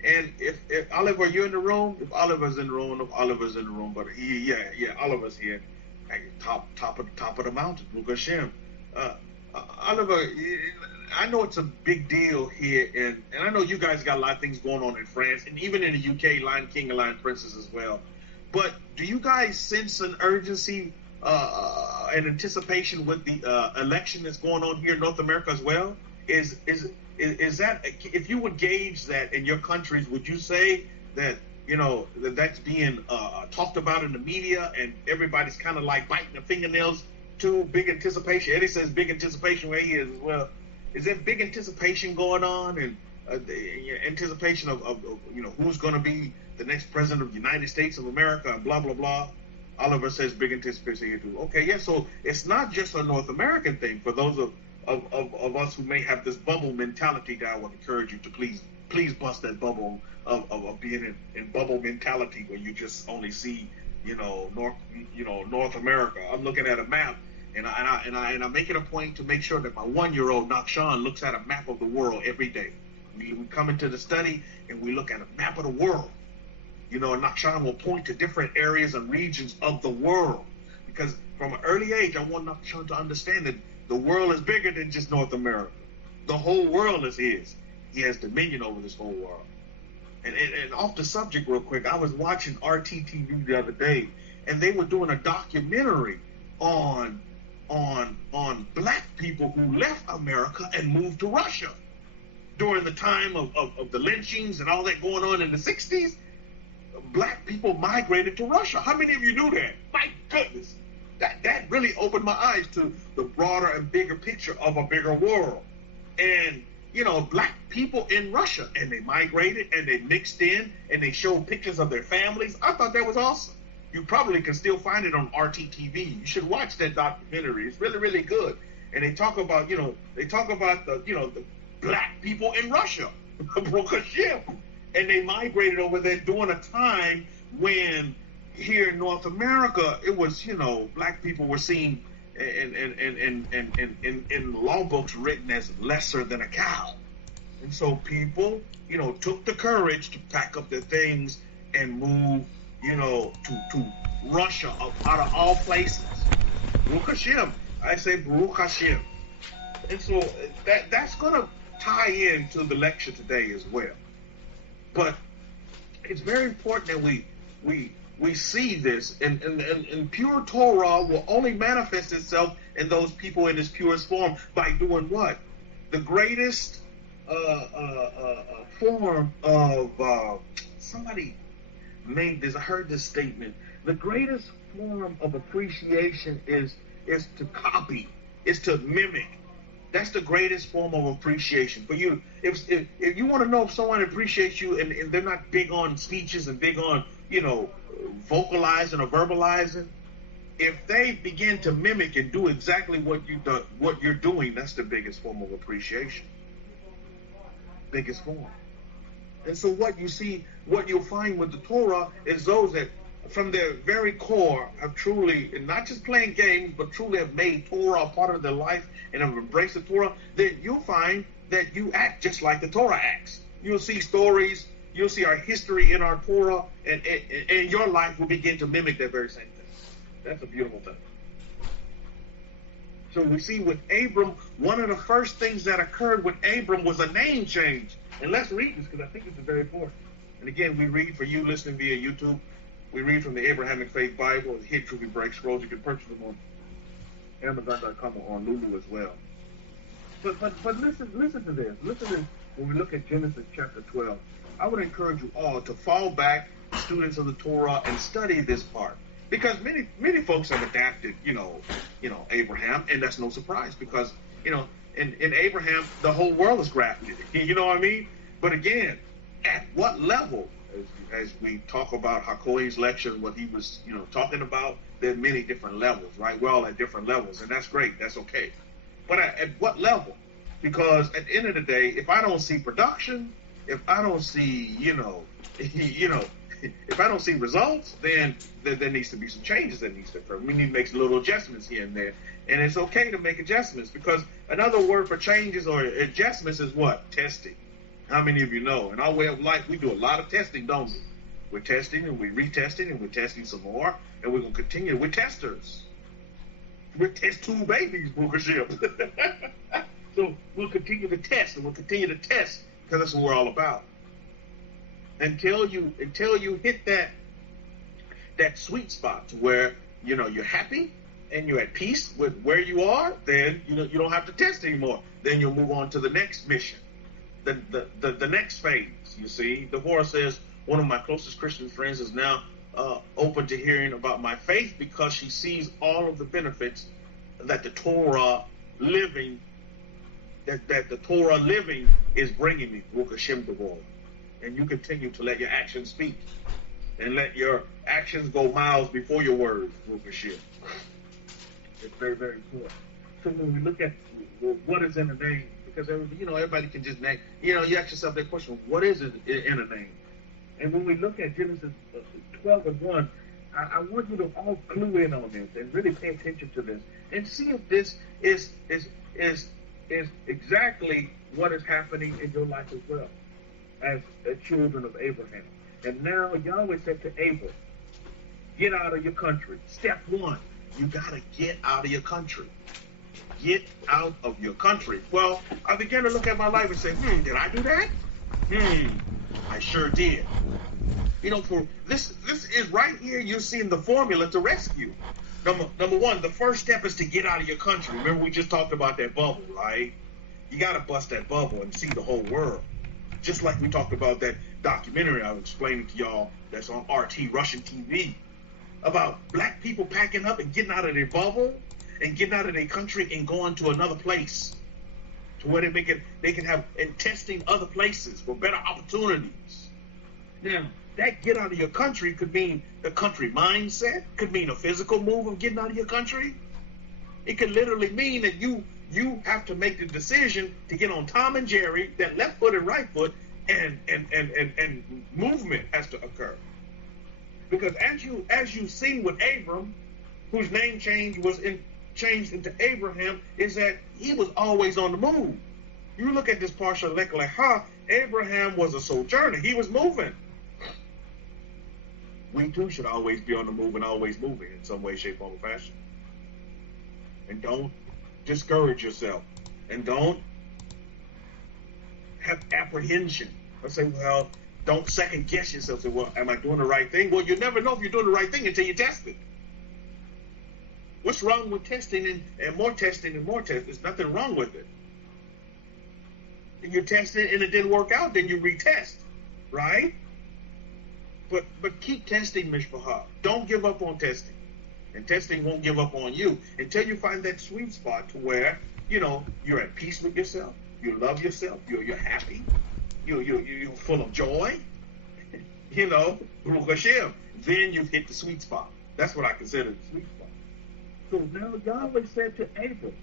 And if Oliver, you're in the room, if Oliver's in the room, but Oliver's here, top of the mountain, Baruch Hashem. Oliver, I know it's a big deal here, and I know you guys got a lot of things going on in France, and even in the UK, Lion King and Lion Princess as well. But do you guys sense an urgency and anticipation with the election that's going on here in North America as well? Is that, if you would gauge that in your countries, would you say that that's being talked about in the media, and everybody's kind of like biting their fingernails to big anticipation? Eddie says big anticipation where he is as well. Is there big anticipation going on, and anticipation of who's going to be the next president of the United States of America, and blah blah blah? Oliver says big anticipation here too. Okay, yeah. So it's not just a North American thing. For those of us who may have this bubble mentality, that I would encourage you to please bust that bubble of being in bubble mentality where you just only see North America. I'm looking at a map. And I'm making a point to make sure that my 1-year-old Nakshan looks at a map of the world every day. We come into the study and we look at a map of the world. And Nakshan will point to different areas and regions of the world, because from an early age I want Nakshan to understand that the world is bigger than just North America. The whole world is his. He has dominion over this whole world. And off the subject real quick, I was watching RTTV the other day, and they were doing a documentary on black people who left America and moved to Russia during the time of the lynchings and all that going on in the 60s. Black people migrated to Russia. How many of you knew that? My goodness. That really opened my eyes to the broader and bigger picture of a bigger world. And, black people in Russia, and they migrated and they mixed in and they showed pictures of their families. I thought that was awesome. You probably can still find it on RTTV. You should watch that documentary. It's really, really good. And they talk about, the black people in Russia, Baruch Hashem. And they migrated over there during a time when here in North America, it was, black people were seen in law books written as lesser than a cow. And so people, took the courage to pack up their things and move to Russia, out of all places. Baruch Hashem. I say Baruch Hashem. And so that's going to tie into the lecture today as well. But it's very important that we see this, and pure Torah will only manifest itself in those people in its purest form by doing what? The greatest form of somebody made this. I heard this statement. The greatest form of appreciation is to copy, is to mimic. That's the greatest form of appreciation for you. If you want to know if someone appreciates you and they're not big on speeches and big on vocalizing or verbalizing, if they begin to mimic and do exactly what you're doing, that's the biggest form of appreciation. Biggest form. And so what you'll find with the Torah is those that from their very core have truly, and not just playing games, but truly have made Torah a part of their life and have embraced the Torah, then you'll find that you act just like the Torah acts. You'll see stories, you'll see our history in our Torah, and your life will begin to mimic that very same thing. That's a beautiful thing. So we see with Abram, one of the first things that occurred with Abram was a name change. And let's read this because I think it's very important. And again, we read for you listening via YouTube. We read from the Abrahamic-Faith Bible, Hit Truly Break Scrolls. You can purchase them on Amazon.com or on Lulu as well. But listen to this. Listen to this. When we look at Genesis chapter 12, I would encourage you all to fall back, students of the Torah, and study this part, because many folks have adapted, Abraham, and that's no surprise, because in Abraham the whole world is grafted. You know what I mean? But again, at what level? As we talk about Hakoi's lecture, what he was talking about, there are many different levels, right? We're all at different levels, and that's great. That's okay. But at what level? Because at the end of the day, if I don't see production, if I don't see, if I don't see results, then there needs to be some changes that needs to occur. We need to make little adjustments here and there. And it's okay to make adjustments, because another word for changes or adjustments is what? Testing. How many of you know? In our way of life, we do a lot of testing, don't we? We're testing and we're retesting and we're testing some more, and we're going to continue. We're testers. We're test tube babies, Bukaship. So we'll continue to test, and we'll continue to test, because that's what we're all about. Until you hit that sweet spot to where you're happy and you're at peace with where you are, then you don't have to test anymore. Then you'll move on to the next mission, the next phase. You see, Deborah says, one of my closest Christian friends is now open to hearing about my faith, because she sees all of the benefits that the Torah living is bringing me. And you continue to let your actions speak, and let your actions go miles before your words. It's very, very important. So when we look at what is in the name, because everybody can just name. You ask yourself that question: what is it in a name? And when we look at Genesis 12:1, I want you to all clue in on this and really pay attention to this, and see if this is exactly what is happening in your life as well, as children of Abraham. And now Yahweh said to Abram, get out of your country. Step one, you got to get out of your country. Get out of your country. Well, I began to look at my life and say, did I do that? I sure did. For this is right here, you're seeing the formula to rescue. Number one, the first step is to get out of your country. Remember, we just talked about that bubble, right? You got to bust that bubble and see the whole world. Just like we talked about that documentary I was explaining to y'all that's on RT, Russian TV, about black people packing up and getting out of their bubble and getting out of their country and going to another place, to where they can have, and testing other places for better opportunities. Now, that get out of your country could mean the country mindset, could mean a physical move of getting out of your country. It could literally mean that you have to make the decision to get on Tom and Jerry, that left foot and right foot, and movement has to occur. Because as you've seen with Abram, whose name changed into Abraham, is that he was always on the move. You look at this partial Lekha, Abraham was a sojourner. He was moving. We too should always be on the move and always moving in some way, shape, form, or fashion. And don't discourage yourself. And don't have apprehension. I say, well, don't second guess yourself. Say, well, am I doing the right thing? Well, you never know if you're doing the right thing until you test it. What's wrong with testing and more testing and more testing? There's nothing wrong with it. And you test it and it didn't work out, then you retest, right? But keep testing, Mishpachah. Don't give up on testing. And testing won't give up on you until you find that sweet spot to where, you're at peace with yourself. You love yourself. You're happy. You're full of joy. Baruch Hashem. Then you've hit the sweet spot. That's what I consider the sweet spot. So now Yahweh said to Abram,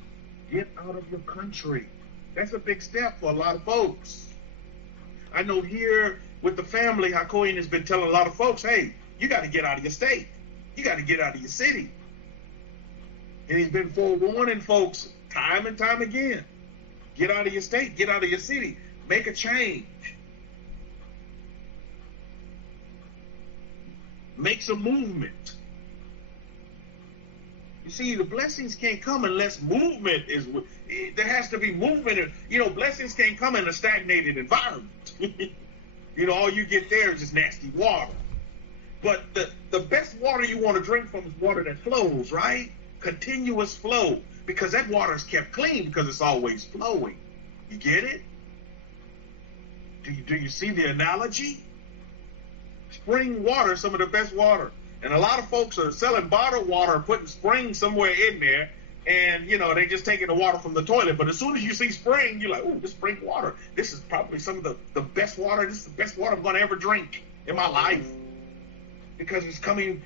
get out of your country. That's a big step for a lot of folks. I know here with the family, Hakoin has been telling a lot of folks, hey, you got to get out of your state. You got to get out of your city. And he's been forewarning folks time and time again. Get out of your state. Get out of your city. Make a change. Make some movement. You see, the blessings can't come unless movement is. There has to be movement. Blessings can't come in a stagnated environment. All you get there is just nasty water. But the best water you want to drink from is water that flows, right? continuous flow, because that water is kept clean because it's always flowing. You get it? Do you see the analogy? Spring water is some of the best water. And a lot of folks are selling bottled water and putting spring somewhere in there. And, you know, they just taking the water from the toilet. But as soon as you see spring, you're like, oh, this spring water. This is probably some of the best water. This is the best water I'm going to ever drink in my life. Because it's coming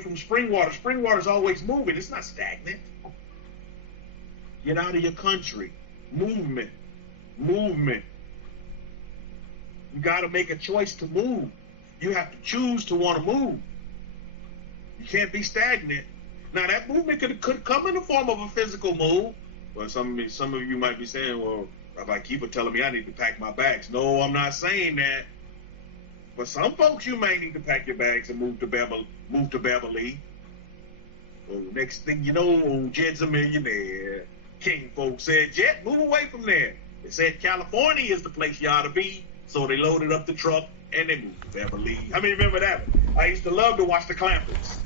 from spring water. Spring water is always moving. It's not stagnant. Get out of your country. Movement. Movement. You got to make a choice to move. You have to choose to want to move. You can't be stagnant. Now, that movement could come in the form of a physical move. Well, some of you might be saying, well, Rabbi Kefa telling me I need to pack my bags. No, I'm not saying that. But some folks, you may need to pack your bags and move to Beverly. Well, next thing you know, Jed's a millionaire. King folks said, Jet, move away from there. They said California is the place you ought to be. So they loaded up the truck and they moved to Beverly. I mean, remember that one? I used to love to watch the Clampets.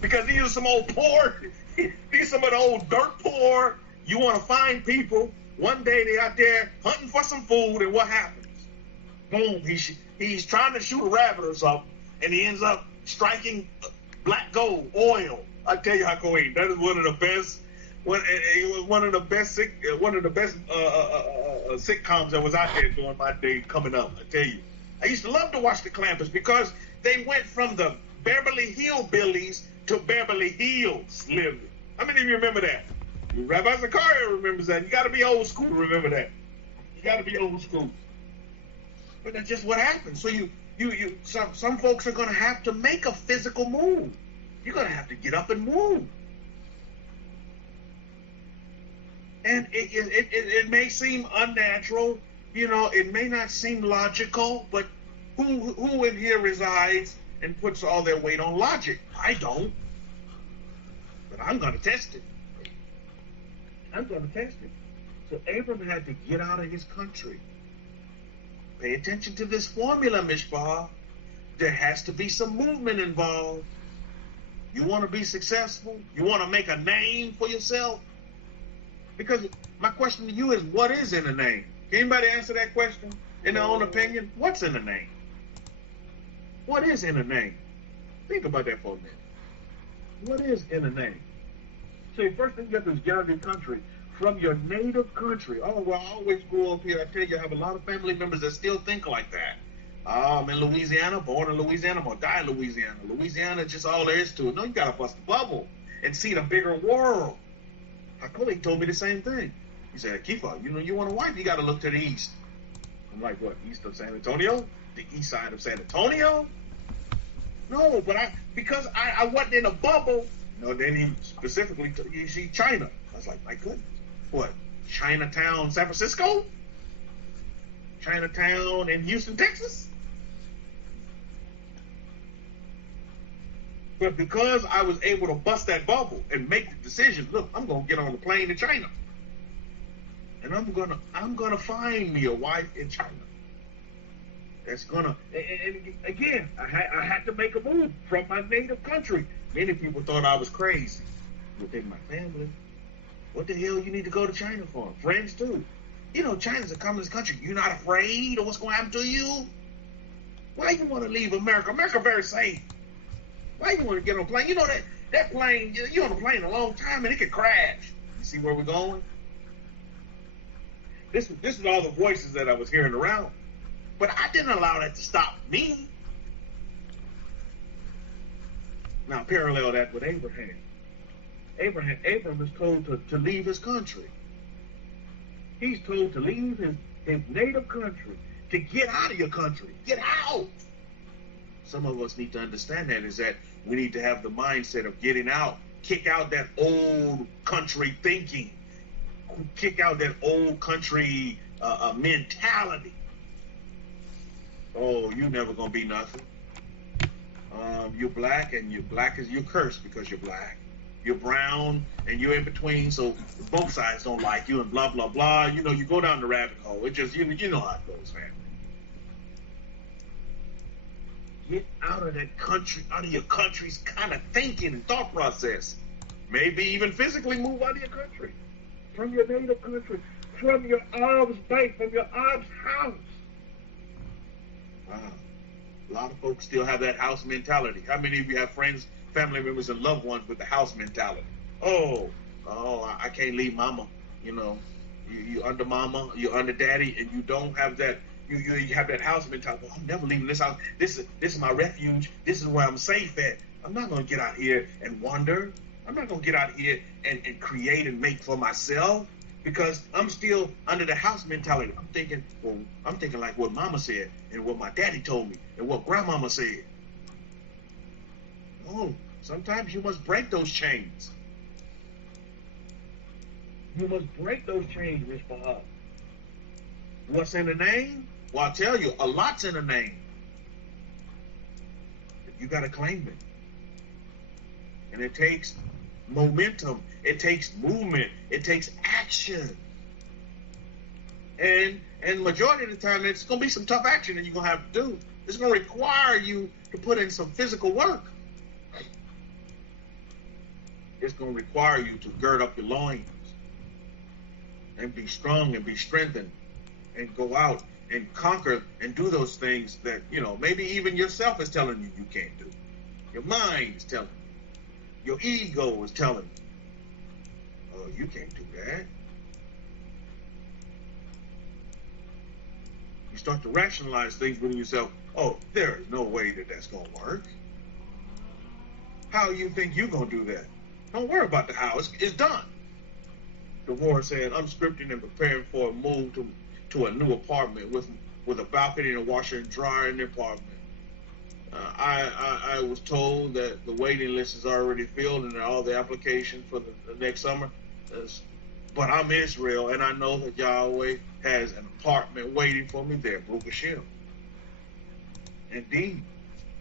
Because these are some old poor, these are some of the old dirt poor. You want to find people. One day they out there hunting for some food, and what happens? Boom, he's trying to shoot a rabbit or something, and he ends up striking black gold, oil. I tell you how Kohen, that is one of the best. It was one of the best sitcoms that was out there during my day coming up. I tell you, I used to love to watch the Clampets because they went from the Beverly Hillbillies to Beverly Hills living. How many of you remember that? Rabbi Zakaria remembers that. You got to be old school to remember that. You got to be old school. But that's just what happens. So some folks are going to have to make a physical move. You're going to have to get up and move. And it may seem unnatural, you know, it may not seem logical, but who in here resides and puts all their weight on logic? I don't. But I'm going to test it. I'm going to test it. So Abram had to get out of his country. Pay attention to this formula, Mishpah. There has to be some movement involved. You want to be successful? You want to make a name for yourself? Because my question to you is, what is in a name? Can anybody answer that question in their own opinion? What's in a name? What is in a name? Think about that for a minute. What is in a name? So the first thing you have to do is get out of your country. From your native country. Oh, well, I always grew up here. I tell you, I have a lot of family members that still think like that. I'm in Louisiana, born in Louisiana, I'm going to die in Louisiana. Louisiana is just all there is to it. No, you got to bust the bubble and see the bigger world. My colleague told me the same thing. He said, Kefa, you want a wife, you got to look to the east. I'm like, what, east of San Antonio? The east side of San Antonio? No, but because I wasn't in a bubble. Then he specifically, you see China. I was like, my goodness. What, Chinatown, San Francisco? Chinatown in Houston, Texas? But because I was able to bust that bubble and make the decision, look, I'm going to get on a plane to China. And I'm gonna find me a wife in China. That's gonna, and again, I had to make a move from my native country. Many people thought I was crazy within my family. What the hell you need to go to China for? Friends too. China's a communist country. You're not afraid of what's going to happen to you? Why you want to leave America? America very safe. Why you want to get on a plane? That plane, you're on a plane a long time and it could crash. You see where we're going? This is all the voices that I was hearing around. But I didn't allow that to stop me. Now parallel that with Abraham. Abram is told to leave his country. He's told to leave his native country, to get out of your country. Get out! Some of us need to understand that is that we need to have the mindset of getting out. Kick out that old country thinking. Kick out that old country mentality. Oh, you're never going to be nothing. You're black, and you're cursed because you're black. You're brown, and you're in between, so both sides don't like you, and blah, blah, blah. You go down the rabbit hole. It just, you know how it goes, man. Get out of that country, out of your country's kind of thinking and thought process. maybe even physically move out of your country, from your native country, from your arms bank, from your arms house. Wow. A lot of folks still have that house mentality. How many of you have friends, family members, and loved ones with the house mentality? Oh, I can't leave mama. You know, you under mama, you under daddy, and you don't have that. You have that house mentality. I'm never leaving this house. This is my refuge. This is where I'm safe at. I'm not going to get out here and wander. I'm not going to get out here and create and make for myself, because I'm still under the house mentality. I'm thinking like what mama said and what my daddy told me and what grandmama said. Oh, sometimes you must break those chains. You must break those chains, Miss Bahab. What's in the name? Well, I'll tell you, a lot's in the name. But you got to claim it. And it takes momentum. It takes movement. It takes action. And majority of the time, it's going to be some tough action that you're going to have to do. It's going to require you to put in some physical work. It's going to require you to gird up your loins and be strong and be strengthened and go out and conquer and do those things that, you know, maybe even yourself is telling you you can't do. Your mind is telling you. Your ego is telling you, oh, you can't do that. You start to rationalize things within yourself. Oh, there is no way that that's going to work. How you think you're going to do that? Don't worry about the how. It's done. Dara said, I'm scripting and preparing for a move to a new apartment with a balcony and a washer and dryer in the apartment. I was told that the waiting list is already filled and all the applications for the next summer. But I'm Israel, and I know that Yahweh has an apartment waiting for me there, Baruch Hashem. Indeed,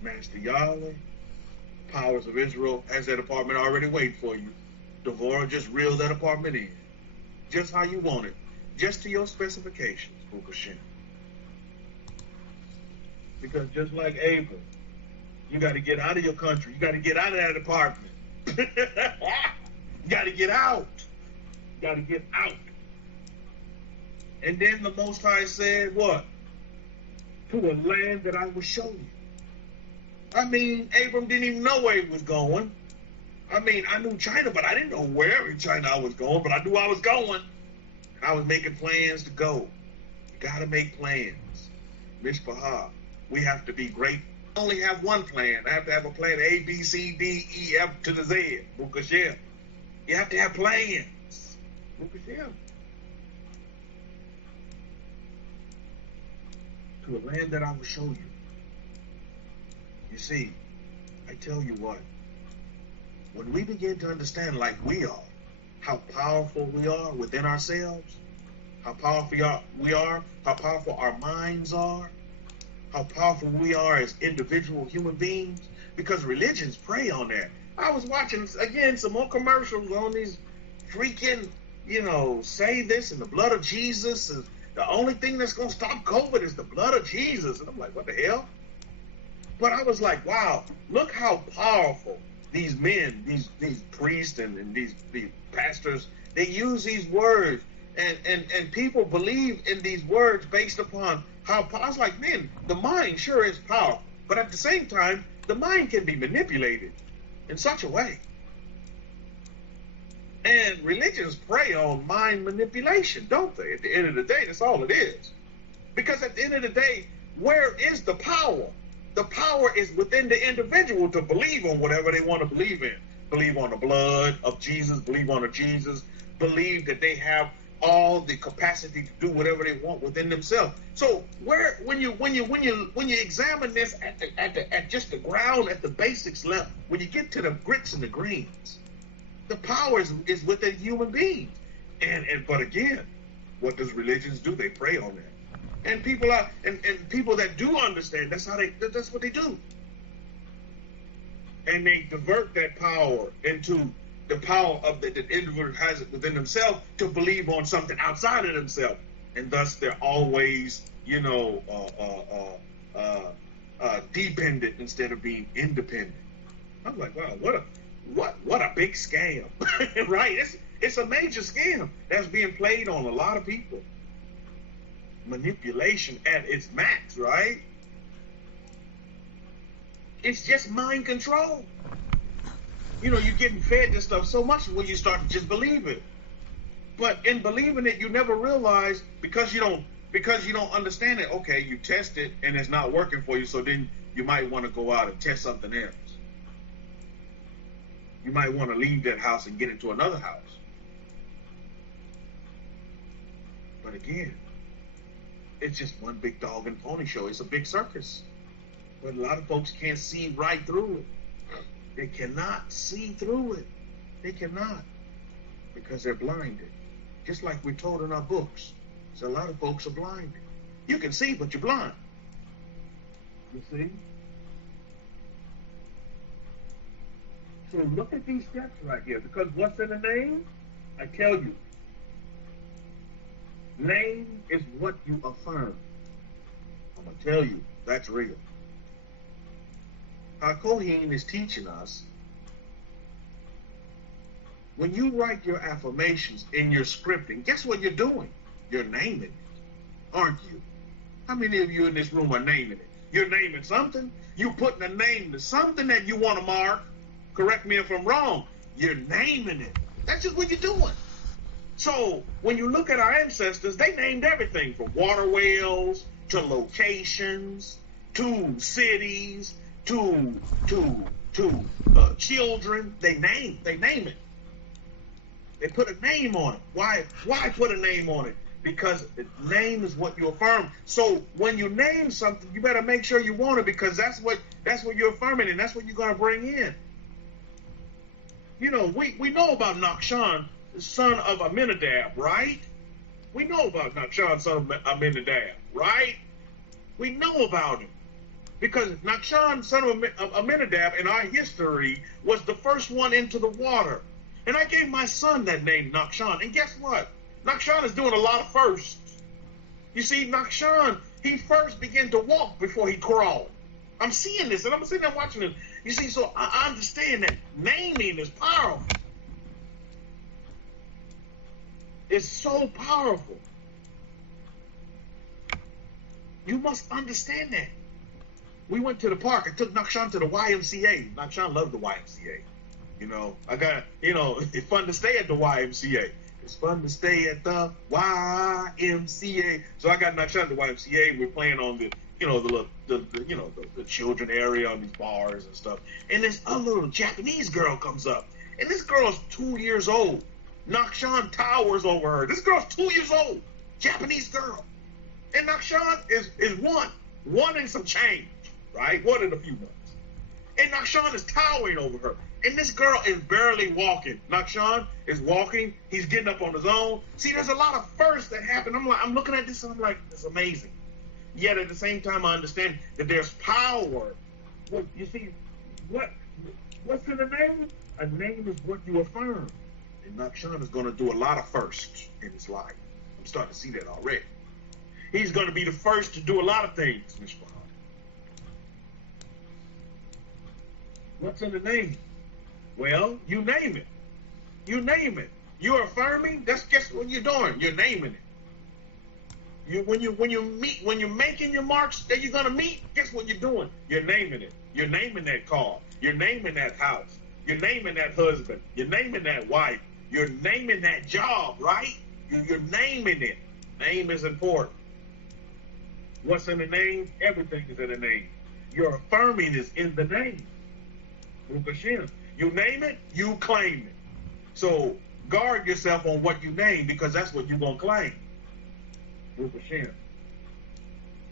Master Yahweh, powers of Israel, has that apartment already waiting for you. Dara, just reel that apartment in, just how you want it, just to your specifications, Baruch Hashem. Because just like Abram, you got to get out of your country. You got to get out of that apartment. You got to get out. You got to get out. And then the Most High said, what? To a land that I will show you. I mean, Abram didn't even know where he was going. I mean, I knew China, but I didn't know where in China I was going, but I knew I was going. And I was making plans to go. You got to make plans. Mishpahah, we have to be great. I only have one plan. I have to have a plan A, B, C, D, E, F to the Z. Baruch Hashem. You have to have plans. Baruch Hashem. To a land that I will show you. You see, I tell you what, when we begin to understand, like we are, how powerful we are within ourselves, how powerful we are, how powerful our minds are, how powerful we are as individual human beings, because religions prey on that. I was watching, again, some more commercials on these freaking, say this and the blood of Jesus, and the only thing that's going to stop COVID is the blood of Jesus. And I'm like, what the hell? But I was like, wow, look how powerful these men, these priests and these pastors, they use these words. And people believe in these words based upon how powerful. I was like, man, the mind sure is powerful. But at the same time, the mind can be manipulated in such a way. And religions prey on mind manipulation, don't they? At the end of the day, that's all it is. Because at the end of the day, where is the power? The power is within the individual to believe on whatever they want to believe in. Believe on the blood of Jesus, believe on the Jesus, believe that they have all the capacity to do whatever they want within themselves. So when you examine this at just the ground, at the basics level, when you get to the grits and the greens, the power is within human beings. But again, what does religions do? They prey on that. And people people that do understand, that's what they do. And they divert that power into the power of the individual has it within themselves to believe on something outside of themselves. And thus they're always, dependent instead of being independent. I'm like, wow, What a big scam, right? It's a major scam that's being played on a lot of people. Manipulation at its max, right? It's just mind control. You know, you're getting fed this stuff so much when you start to just believe it. But in believing it, you never realize, because you don't understand it. Okay, you test it and it's not working for you, so then you might want to go out and test something else. You might want to leave that house and get into another house. But again, it's just one big dog and pony show. It's a big circus. But a lot of folks can't see right through it. They cannot see through it. They cannot. Because they're blinded. Just like we're told in our books. So a lot of folks are blinded. You can see, but you're blind. You see? So look at these steps right here. Because what's in the name? I tell you. Name is what you affirm. I'm going to tell you, that's real. HaKohen is teaching us, when you write your affirmations in your scripting, guess what you're doing? You're naming it, aren't you? How many of you in this room are naming it? You're naming something. You're putting a name to something that you want to mark. Correct me if I'm wrong. You're naming it. That's just what you're doing. So when you look at our ancestors, they named everything from water wells to locations to cities to children. They name it. They put a name on it. Why put a name on it? Because the name is what you affirm. So when you name something, you better make sure you want it, because that's what you're affirming, and that's what you're going to bring in. You know, we know about Nachshon, the son of Amminadab, right? We know about Nachshon, son of Amminadab, right? We know about him. Because Nachshon, son of Amminadab, in our history, was the first one into the water. And I gave my son that name, Nachshon. And guess what? Nachshon is doing a lot of firsts. You see, Nachshon, he first began to walk before he crawled. I'm seeing this, and I'm sitting there watching it. You see, so I understand that naming is powerful. It's so powerful. You must understand that. We went to the park. I took Nachshon to the YMCA. Nachshon loved the YMCA. You know, it's fun to stay at the YMCA. It's fun to stay at the YMCA. So I got Nachshon at the YMCA. We're playing on the children area on these bars and stuff. And this other little Japanese girl comes up. And this girl's 2 years old. Nachshon towers over her. This girl's 2 years old. Japanese girl. And Nachshon is one and some change, right? 1 and a few months. And Nachshon is towering over her. And this girl is barely walking. Nachshon is walking. He's getting up on his own. See, there's a lot of firsts that happen. I'm looking at this and I'm like, it's amazing. Yet at the same time, I understand that there's power. Well, you see, what's in a name? A name is what you affirm. And Nachshon is going to do a lot of firsts in his life. I'm starting to see that already. He's going to be the first to do a lot of things, Mr. What's in the name? Well, you name it. You name it. You're affirming. That's just what you're doing. You're naming it. When you're making your marks that you're gonna meet, guess what you're doing? You're naming it. You're naming that car. You're naming that house. You're naming that husband. You're naming that wife. You're naming that job, right? You're naming it. Name is important. What's in the name? Everything is in the name. Your affirming is in the name. You name it, you claim it. So guard yourself on what you name, because that's what you're going to claim.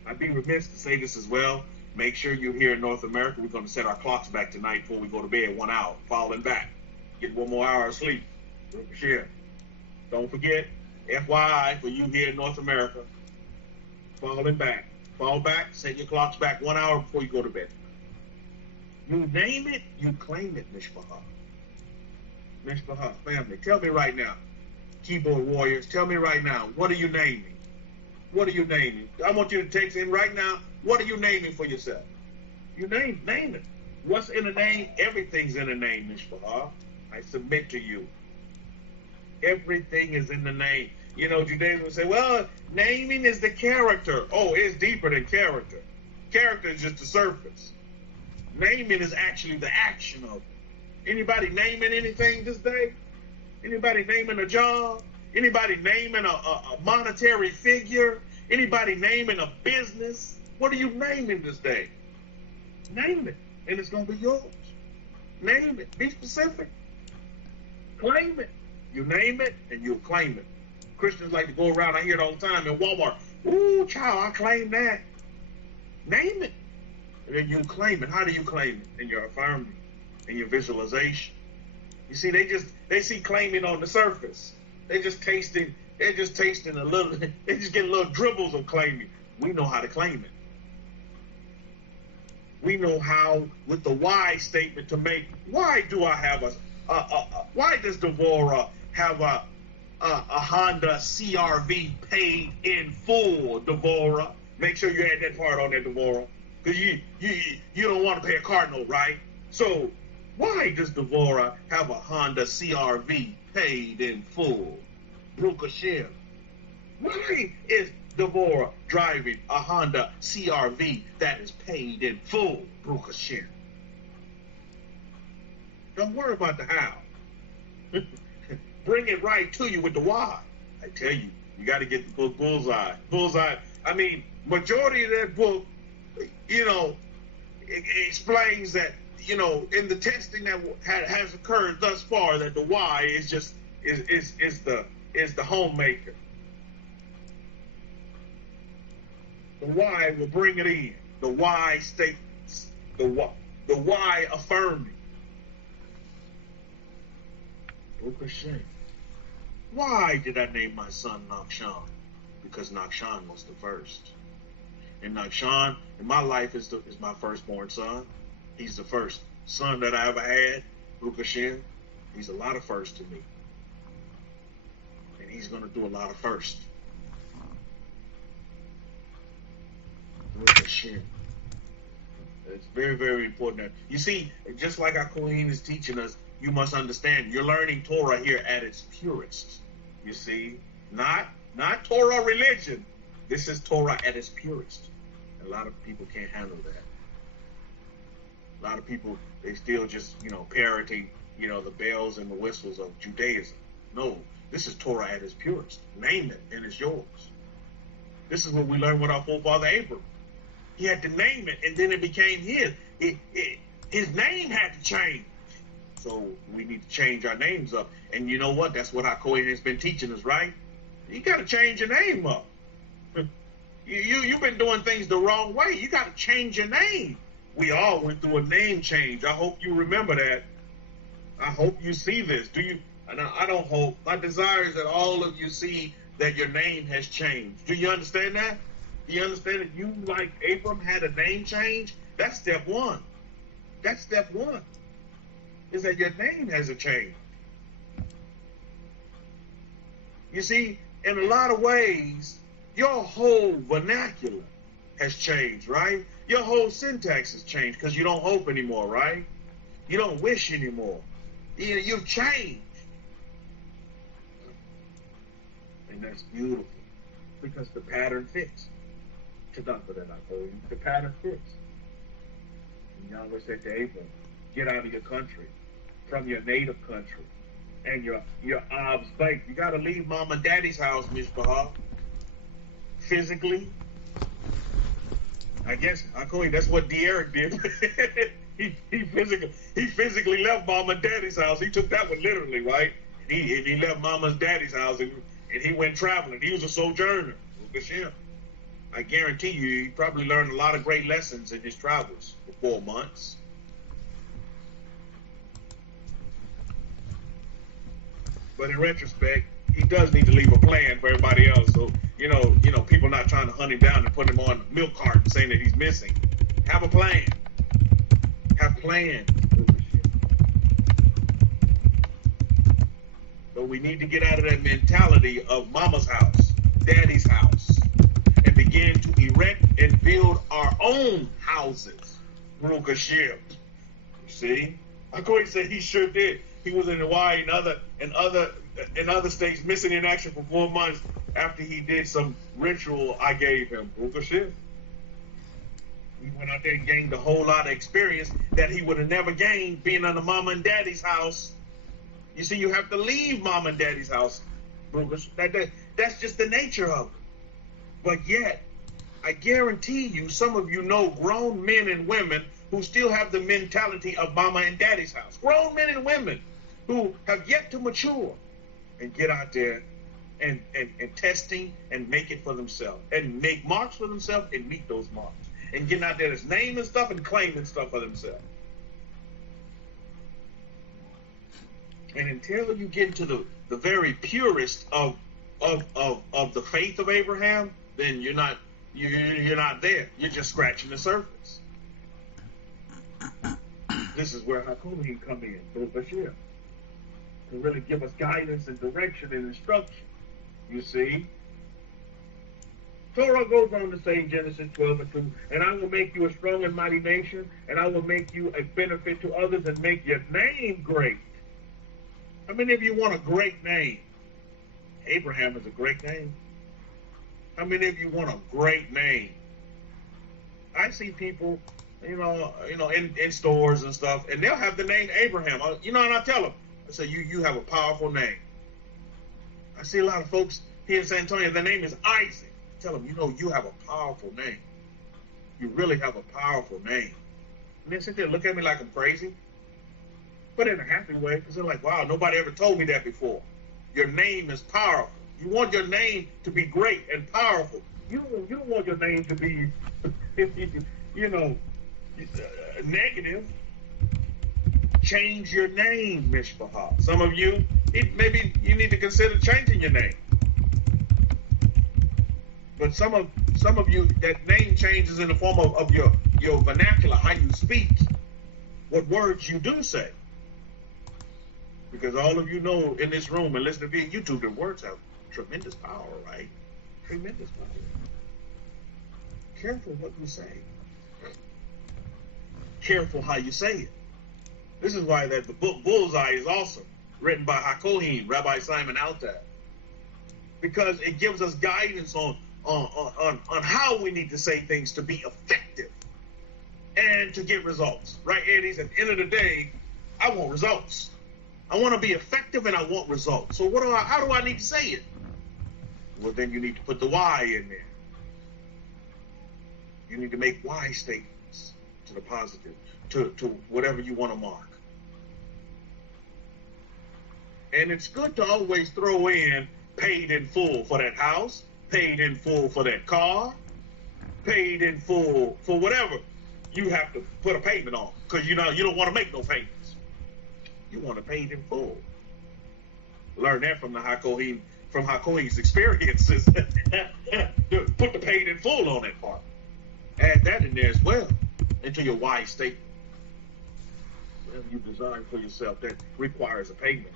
I'd be remiss to say this as well. Make sure you're here in North America. We're going to set our clocks back tonight before we go to bed, 1 hour, falling back. Get 1 more hour of sleep. Don't forget, FYI, for you here in North America, falling back. Fall back, set your clocks back 1 hour before you go to bed. You name it, you claim it, Mishpachah. Mishpachah, family, tell me right now, keyboard warriors, tell me right now, what are you naming? What are you naming? I want you to text in right now, what are you naming for yourself? You name it. What's in the name? Everything's in the name, Mishpah. I submit to you. Everything is in the name. You know, Judaism will say, well, naming is the character. Oh, it's deeper than character. Character is just the surface. Naming is actually the action of it. Anybody naming anything this day? Anybody naming a job? Anybody naming a monetary figure? Anybody naming a business? What are you naming this day? Name it, and it's going to be yours. Name it. Be specific. Claim it. You name it, and you'll claim it. Christians like to go around, I hear it all the time in Walmart. Ooh, child, I claim that. Name it, and then you claim it. How do you claim it? In your affirming, in your visualization. You see, they see claiming on the surface. They're just tasting a little, they just get little dribbles of claiming. We know how to claim it. We know how, with the why statement, to make, why do I have why does Dara have a Honda CR-V paid in full, Dara? Make sure you add that part on there, Dara, because you don't want to pay a car note, right? So why does Dara have a Honda CR-V paid in full? Baruch Hashem. Why is Dara driving a Honda CR-V that is paid in full? Baruch Hashem. Don't worry about the how. Bring it right to you with the why. I tell you, you got to get the book Bullseye. Bullseye, I mean, majority of that book, you know, it explains that, you know, in the testing that has occurred thus far, that the why is just is the homemaker. The why will bring it in. The why statements. The why affirming. Why did I name my son Nakshan? Because Nakshan was the first. And Nakshan, in my life, is my firstborn son. He's the first son that I ever had. Baruch Hashem. He's a lot of first to me. And he's going to do a lot of first. Baruch Hashem. It's very, very important. You see, just like our Kohen is teaching us, you must understand, you're learning Torah here at its purest. You see, not Torah religion. This is Torah at its purest. A lot of people can't handle that. A lot of people, they still just, you know, parroting, you know, the bells and the whistles of Judaism. No, this is Torah at its purest. Name it, and it's yours. This is what we learned with our forefather Abraham. He had to name it, and then it became his. His name had to change. So we need to change our names up. And you know what? That's what our Kohen has been teaching us, right? You got to change your name up. You've been doing things the wrong way. You got to change your name. We all went through a name change. I hope you remember that. I hope you see this. Do you? And I don't hope. My desire is that all of you see that your name has changed. Do you understand that? Do you understand that you, like Abram, had a name change? That's step one. That's step one. Is that your name hasn't changed. You see, in a lot of ways, your whole vernacular has changed, right? Your whole syntax has changed because you don't hope anymore, right? You don't wish anymore. You've changed. And that's beautiful because the pattern fits. The pattern fits. And Yahweh said to Abram, get out of your country, from your native country, and your Ab's bank. You got to leave mom and daddy's house, Mishpah. Physically. I guess, that's what Derek did. he physically left mom and daddy's house. He took that one literally, right? He left mom and daddy's house and he went traveling. He was a sojourner. I guarantee you, he probably learned a lot of great lessons in his travels for 4 months. But in retrospect, he does need to leave a plan for everybody else. So, you know, people not trying to hunt him down and put him on a milk cart and saying that he's missing. Have a plan. Have plans. So we need to get out of that mentality of mama's house, daddy's house, and begin to erect and build our own houses. Baruch Hashem. see, Hakohi said he sure did. He was in Hawaii and other states missing in action for 4 months after he did some ritual I gave him. He went out there and gained a whole lot of experience that he would have never gained being under mama and daddy's house. You see, you have to leave mama and daddy's house. That's just the nature of it. But yet, I guarantee you, some of you know grown men and women who still have the mentality of mama and daddy's house. Grown men and women who have yet to mature and get out there and testing and make it for themselves and make marks for themselves and meet those marks and getting out there that's naming stuff and claiming stuff for themselves. And until you get into the very purest of the faith of Abraham, then you're not there. You're just scratching the surface. This is where Hakohi come in, Bashir, to really give us guidance and direction and instruction. You see, Torah goes on to say in Genesis 12:2, and I will make you a strong and mighty nation, and I will make you a benefit to others and make your name great. How many of you want a great name? Abraham is a great name. How many of you want a great name? I see people, in stores and stuff, and they'll have the name Abraham. And I tell them, I say, you have a powerful name. I see a lot of folks here in San Antonio, their name is Isaac. I tell them, you have a powerful name. You really have a powerful name. And they sit there and look at me like I'm crazy, but in a happy way, because they're like, wow, nobody ever told me that before. Your name is powerful. You want your name to be great and powerful. You don't want your name to be, negative. Change your name, Mishpachah. Some of you, maybe you need to consider changing your name. But some of you, that name changes in the form of your vernacular, how you speak, what words you do say. Because all of you know in this room and listen to me on YouTube, the words have tremendous power, right? Tremendous power. Careful what you say. Careful how you say it. This is why the book Bullseye is awesome, written by Hakohi, Rabbi Simon Altad, because it gives us guidance on how we need to say things to be effective and to get results, right? And he said, at the end of the day, I want results. I want to be effective and I want results. So how do I need to say it? Well, then you need to put the why in there. You need to make why statements to the positive, to whatever you want to mark. And it's good to always throw in paid in full for that house, paid in full for that car, paid in full for whatever you have to put a payment on, because you don't want to make no payments. You want to pay it in full. Learn that from Hakohi's experiences. Put the paid in full on that part. Add that in there as well into your why statement. Whatever you design for yourself that requires a payment.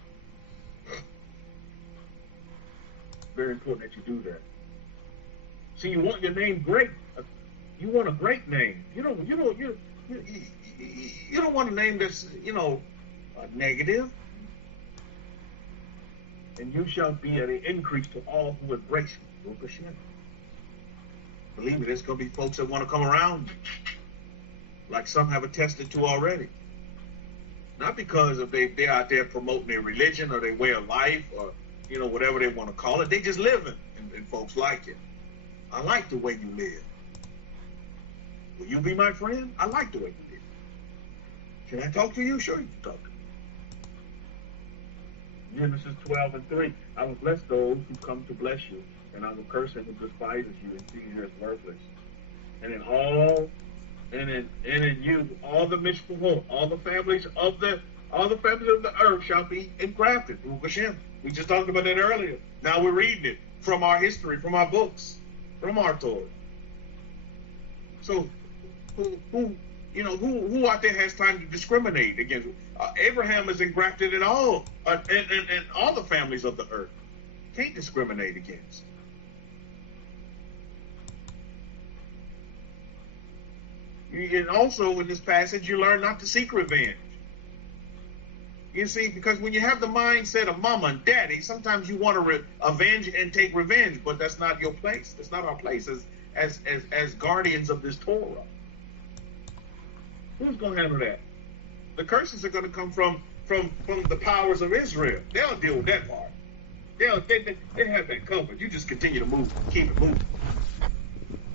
Very important that you do that. See, you want your name great. You want a great name. You don't want a name that's negative. And you shall be at an increase to all who embrace you. Believe me, there's going to be folks that want to come around you, like some have attested to already. Not because of they're out there promoting their religion or their way of life or whatever they want to call it. They just living, and folks like it. I like the way you live. Will you be my friend? I like the way you live. Can I talk to you? Sure, you can talk to me. Genesis 12:3. I will bless those who come to bless you, and I will curse him who despises you and sees you as worthless. And in you, all the mishpachot, all the families of the earth shall be engrafted. We just talked about that earlier. Now we're reading it from our history, from our books, from our Torah. So who out there has time to discriminate against? Abraham is engrafted in all the families of the earth. Can't discriminate against. And also in this passage, you learn not to seek revenge. You see, because when you have the mindset of mama and daddy, sometimes you want to avenge and take revenge, but that's not your place. That's not our place as guardians of this Torah. Who's going to handle that? The curses are going to come from the powers of Israel. They'll deal with that part. They have that covered. You just continue to move, keep it moving.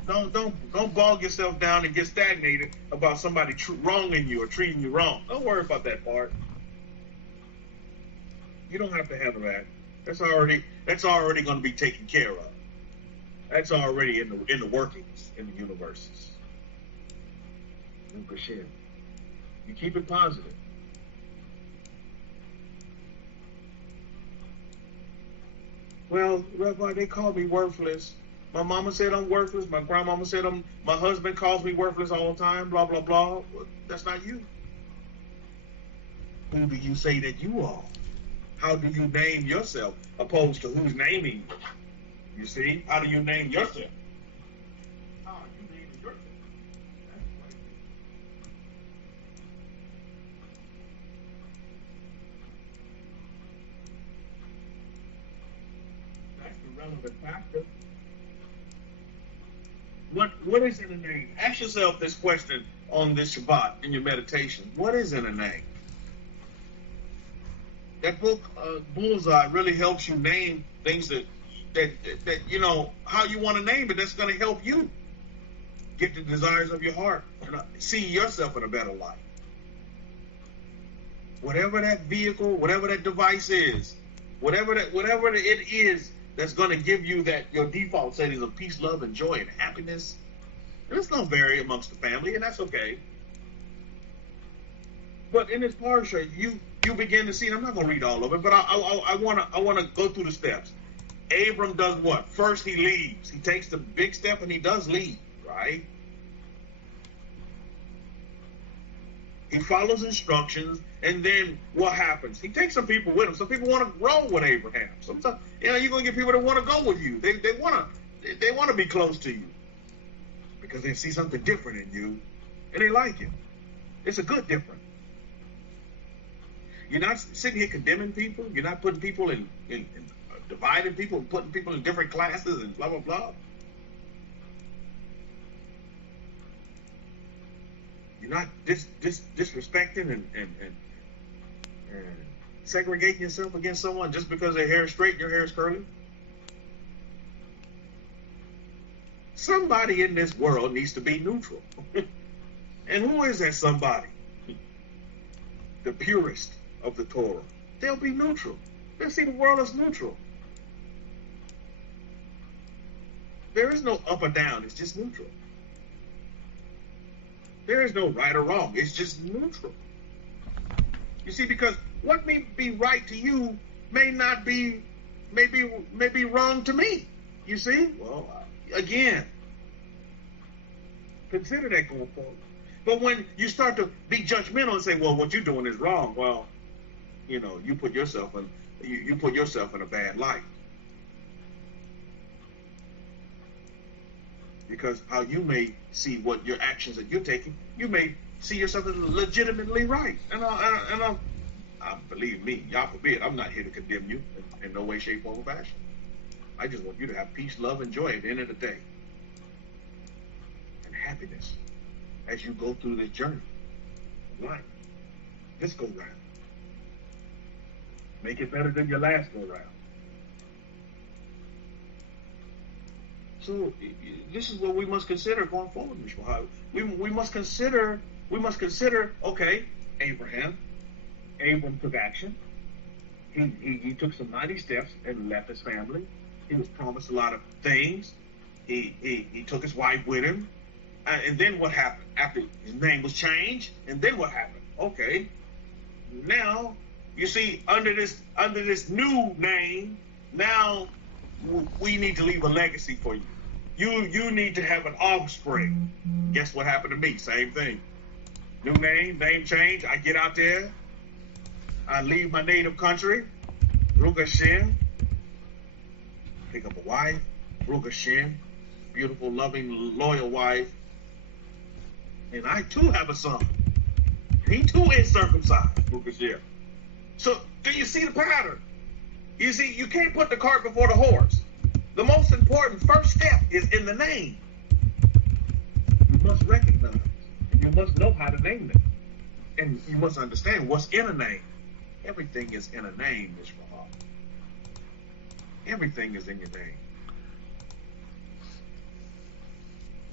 Don't bog yourself down and get stagnated about somebody wronging you or treating you wrong. Don't worry about that part. You don't have to handle that. That's already going to be taken care of. That's already in the workings in the universes. You keep it positive. Well, Rabbi, they call me worthless. My mama said I'm worthless. My grandmama said my husband calls me worthless all the time. Blah blah blah. Well, that's not you. Who do you say that you are? How do you name yourself opposed to who's naming you? You see? How do you name yourself? How are you naming yourself? That's the relevant factor. What is in a name? Ask yourself this question on this Shabbat in your meditation. What is in a name? That book, Bullseye, really helps you name things that you know, how you want to name it. That's going to help you get the desires of your heart and see yourself in a better light. Whatever that vehicle, whatever that device is, whatever it is that's going to give you that your default settings of peace, love, and joy and happiness. And it's going to vary amongst the family, and that's okay. But in this parsha, you begin to see, and I'm not going to read all of it, but I want to go through the steps. Abram does what? First, he leaves. He takes the big step, and he does leave, right? He follows instructions, and then what happens? He takes some people with him. Some people want to roll with Abraham. Sometimes, you're going to get people that want to go with you. They want to be close to you because they see something different in you, and they like it. It's a good different. You're not sitting here condemning people. You're not putting people in dividing people and putting people in different classes and blah, blah, blah. You're not disrespecting and segregating yourself against someone just because their hair is straight and your hair is curly. Somebody in this world needs to be neutral. And who is that somebody? The purest of the Torah. They'll be neutral. They'll see the world as neutral. There is no up or down. It's just neutral. There is no right or wrong. It's just neutral. You see, because what may be right to you may be wrong to me. You see? Well, again, consider that going forward. But when you start to be judgmental and say, well, what you're doing is wrong, well, you know, you put yourself in a bad light. Because how you may see what your actions that you're taking, you may see yourself as legitimately right. And believe me, y'all forbid, I'm not here to condemn you in no way, shape, form, or fashion. I just want you to have peace, love, and joy at the end of the day. And happiness as you go through this journey of life. This go round. Make it better than your last go round. So this is what we must consider going forward, Mishma. We must consider, okay, Abram took action. He took some mighty steps and left his family. He was promised a lot of things. He took his wife with him. And then what happened? After his name was changed, and then what happened? Okay, now you see under this new name, now we need to leave a legacy for you. You need to have an offspring. Guess what happened to me? Same thing. New name change. I get out there. I leave my native country. Baruch Hashem. Pick up a wife. Baruch Hashem. Beautiful, loving, loyal wife. And I too have a son. He too is circumcised. Baruch Hashem. So do you see the pattern? You see, you can't put the cart before the horse. The most important first step is in the name. You must recognize, and you must know how to name it. And you must understand what's in a name. Everything is in a name, Israel. Everything is in your name.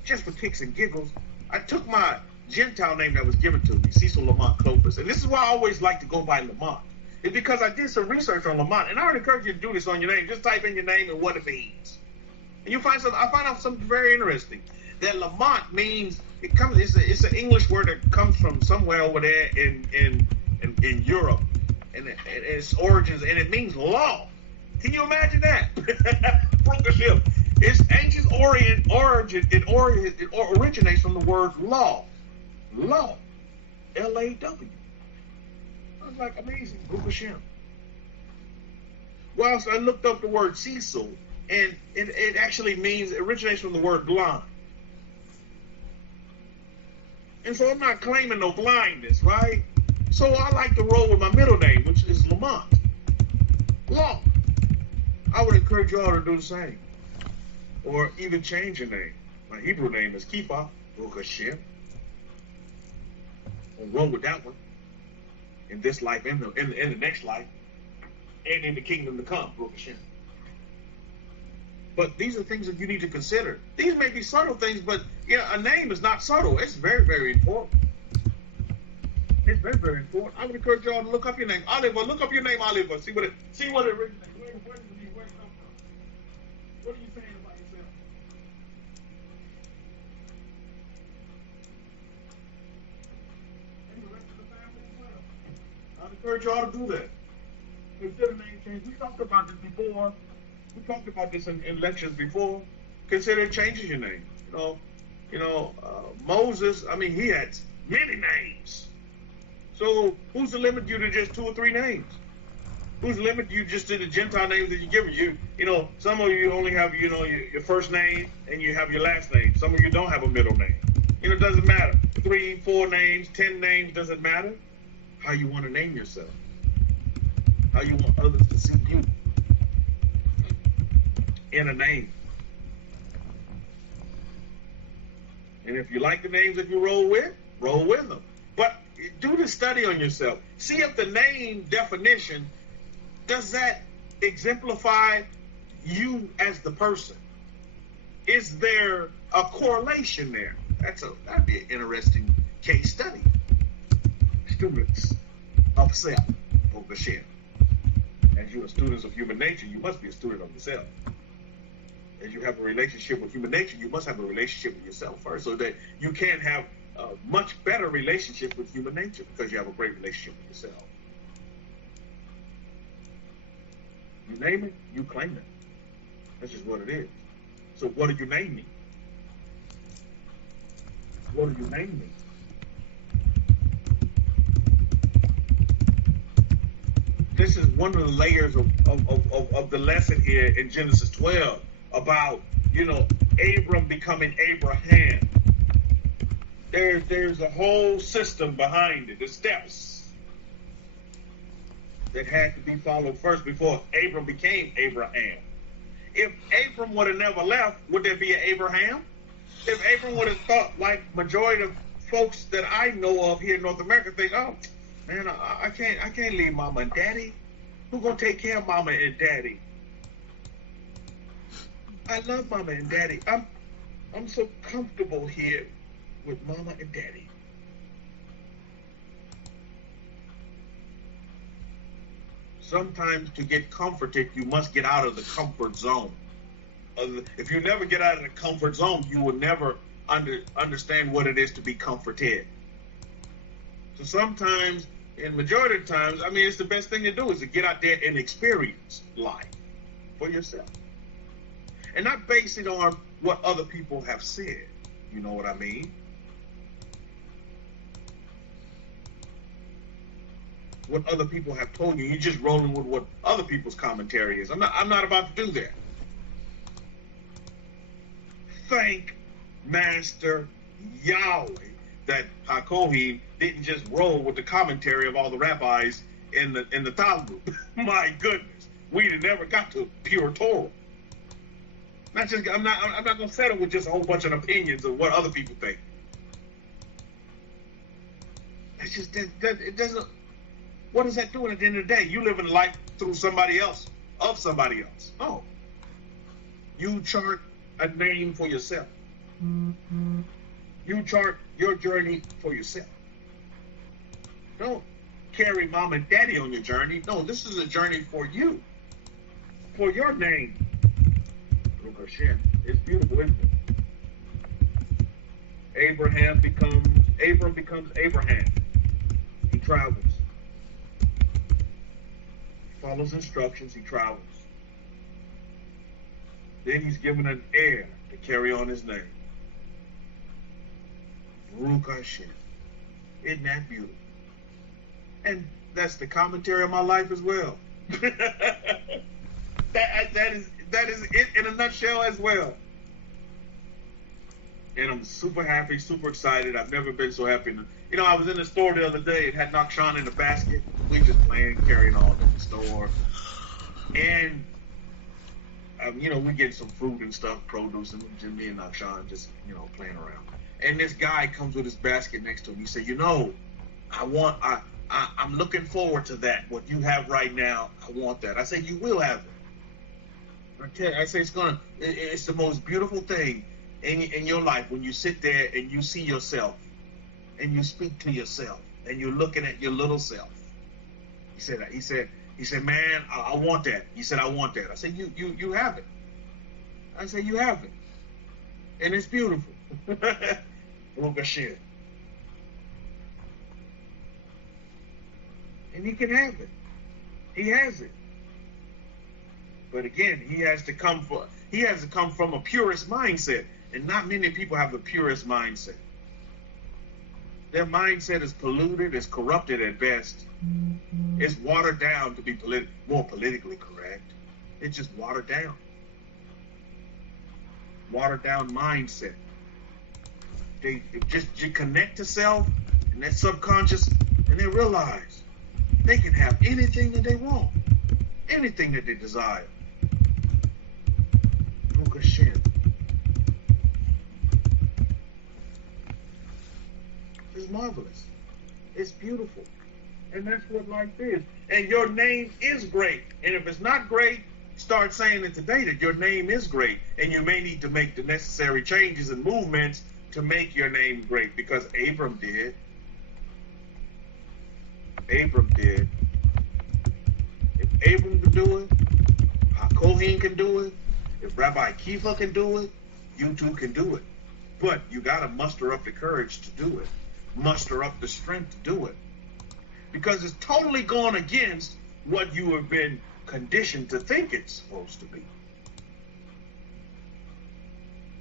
Just for kicks and giggles, I took my Gentile name that was given to me, Cecil Lamont Clopas. And this is why I always like to go by Lamont. It's because I did some research on Lamont, and I would encourage you to do this on your name. Just type in your name and what it means. And you find something. I find out something very interesting. That Lamont means it's an English word that comes from somewhere over there in Europe, and its origins, and it means law. Can you imagine that? Its ancient origin it originates from the word law. Law. L-A-W. I was like, amazing. Baruch Hashem. Whilst I looked up the word Cecil, and it actually means, it originates from the word blind. And so I'm not claiming no blindness, right? So I like to roll with my middle name, which is Lamont. Law. I would encourage you all to do the same. Or even change your name. My Hebrew name is Kefa, Baruch Hashem. Or roll with that one. In this life, in the next life, and in the kingdom to come, Baruch Hashem. But these are things that you need to consider. These may be subtle things, but a name is not subtle. It's very, very important. It's very, very important. I would encourage y'all to look up your name. Oliver, look up your name, Oliver. See what it originates. Where it comes from. What are you saying about yourself? And the rest of the family as well. I'd encourage y'all to do that. Consider name change. We talked about this before. We talked about this in lectures before. Consider changing your name. Moses, he had many names. So who's to limit you to just 2 or 3 names? Who's to limit you just to the Gentile names that you give you? Some of you only have, your first name and you have your last name. Some of you don't have a middle name. It doesn't matter. 3, 4 names, 10 names, doesn't matter. How you want to name yourself. How you want others to see you. In a name. And if you like the names that you roll with them. But do the study on yourself. See if the name definition, does that exemplify you as the person? Is there a correlation there? That'd be an interesting case study. Students of self, Baruch Hashem. As you are students of human nature, you must be a student of yourself. As you have a relationship with human nature, you must have a relationship with yourself first, so that you can have a much better relationship with human nature, because you have a great relationship with yourself. You name it, you claim it. That's just what it is. So what do you name me? What do you name me? This is one of the layers of the lesson here in Genesis 12 about, Abram becoming Abraham. There's a whole system behind it, the steps that had to be followed first before Abram became Abraham. If Abram would have never left, would there be an Abraham? If Abram would have thought like majority of folks that I know of here in North America think, oh man, I can't leave mama and daddy. Who's gonna take care of mama and daddy? I love mama and daddy. I'm so comfortable here with mama and daddy. Sometimes to get comforted, you must get out of the comfort zone. If you never get out of the comfort zone, you will never understand what it is to be comforted. So sometimes, and majority of the times, it's the best thing to do is to get out there and experience life for yourself. And not base it on what other people have said. You know what I mean? What other people have told you. You're just rolling with what other people's commentary is. I'm not about to do that. Thank Master Yahweh that HaKohen didn't just roll with the commentary of all the rabbis in the Talmud. My goodness, we'd have never got to pure Torah. I'm not gonna settle with just a whole bunch of opinions of what other people think. It's just that it doesn't. What does that do at the end of the day? You live in life through somebody else, of somebody else. No. You chart a name for yourself. You chart your journey for yourself. Don't carry mom and daddy on your journey. No, this is a journey for you. For your name. It's beautiful, isn't it? Abram becomes Abraham. He travels. Follows instructions, he travels. Then he's given an heir to carry on his name. Baruch Hashem. Isn't that beautiful? And that's the commentary of my life as well. that is it in a nutshell as well. And I'm super happy, super excited. I've never been so happy. You know, I was in the store the other day. It had Nakshan in the basket. We just playing, carrying on in the store. And, you know, we get some fruit and stuff, produce, and just me and Nakshan just, you know, playing around. And this guy comes with his basket next to him. He said, you know, I'm looking forward to that. What you have right now, I want that. I said, you will have it. I say it's the most beautiful thing in your life when you sit there and you see yourself and you speak to yourself and you're looking at your little self. He said, man, I want that. He said, I want that. I said, you have it. I said, you have it. And it's beautiful. Baruch Hashem. And he can have it. He has it. But again, he has to come from a purest mindset. And not many people have the purest mindset. Their mindset is polluted, is corrupted at best. It's watered down to be more politically correct. It's just watered down. Watered down mindset. They just connect to self and that subconscious, and they realize they can have anything that they want, anything that they desire. Baruch Hashem. It's marvelous. It's beautiful. And that's what life is. And your name is great. And if it's not great, start saying it today that your name is great. And you may need to make the necessary changes and movements to make your name great. Because Abram did. Abram did. If Abram can do it, Kohen can do it, if Rabbi Kefa can do it, you too can do it. But you got to muster up the courage to do it. Muster up the strength to do it. Because it's totally gone against what you have been conditioned to think it's supposed to be.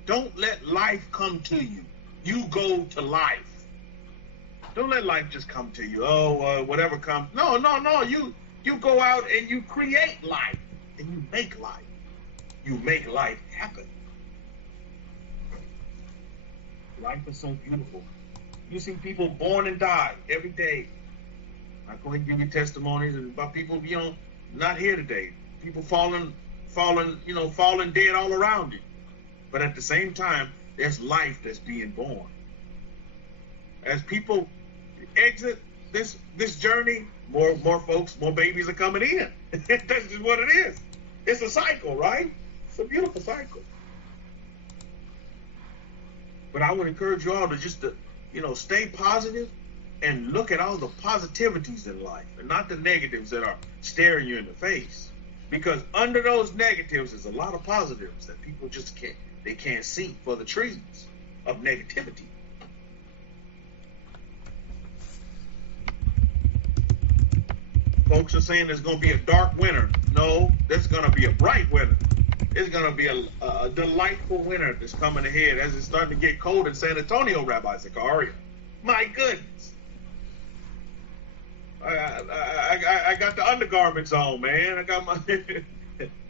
Don't let life come to you. You go to life. Don't let life just come to you. Whatever comes. No. You go out and you create life. And you make life. You make life happen. Life is so beautiful. You see people born and die every day. I go ahead and give you testimonies about people, not here today. People falling dead all around you. But at the same time, there's life that's being born. As people exit this journey, more folks, more babies are coming in. That's just what it is. It's a cycle, right? It's a beautiful cycle. But I would encourage you all to just stay positive and look at all the positivities in life and not the negatives that are staring you in the face. Because under those negatives is a lot of positives that people just can't see for the trees of negativity. Folks are saying there's going to be a dark winter. No, there's going to be a bright winter. It's going to be a delightful winter that's coming ahead as it's starting to get cold in San Antonio, Rabbi Zachariah. My goodness. I got the undergarments on, man. I got my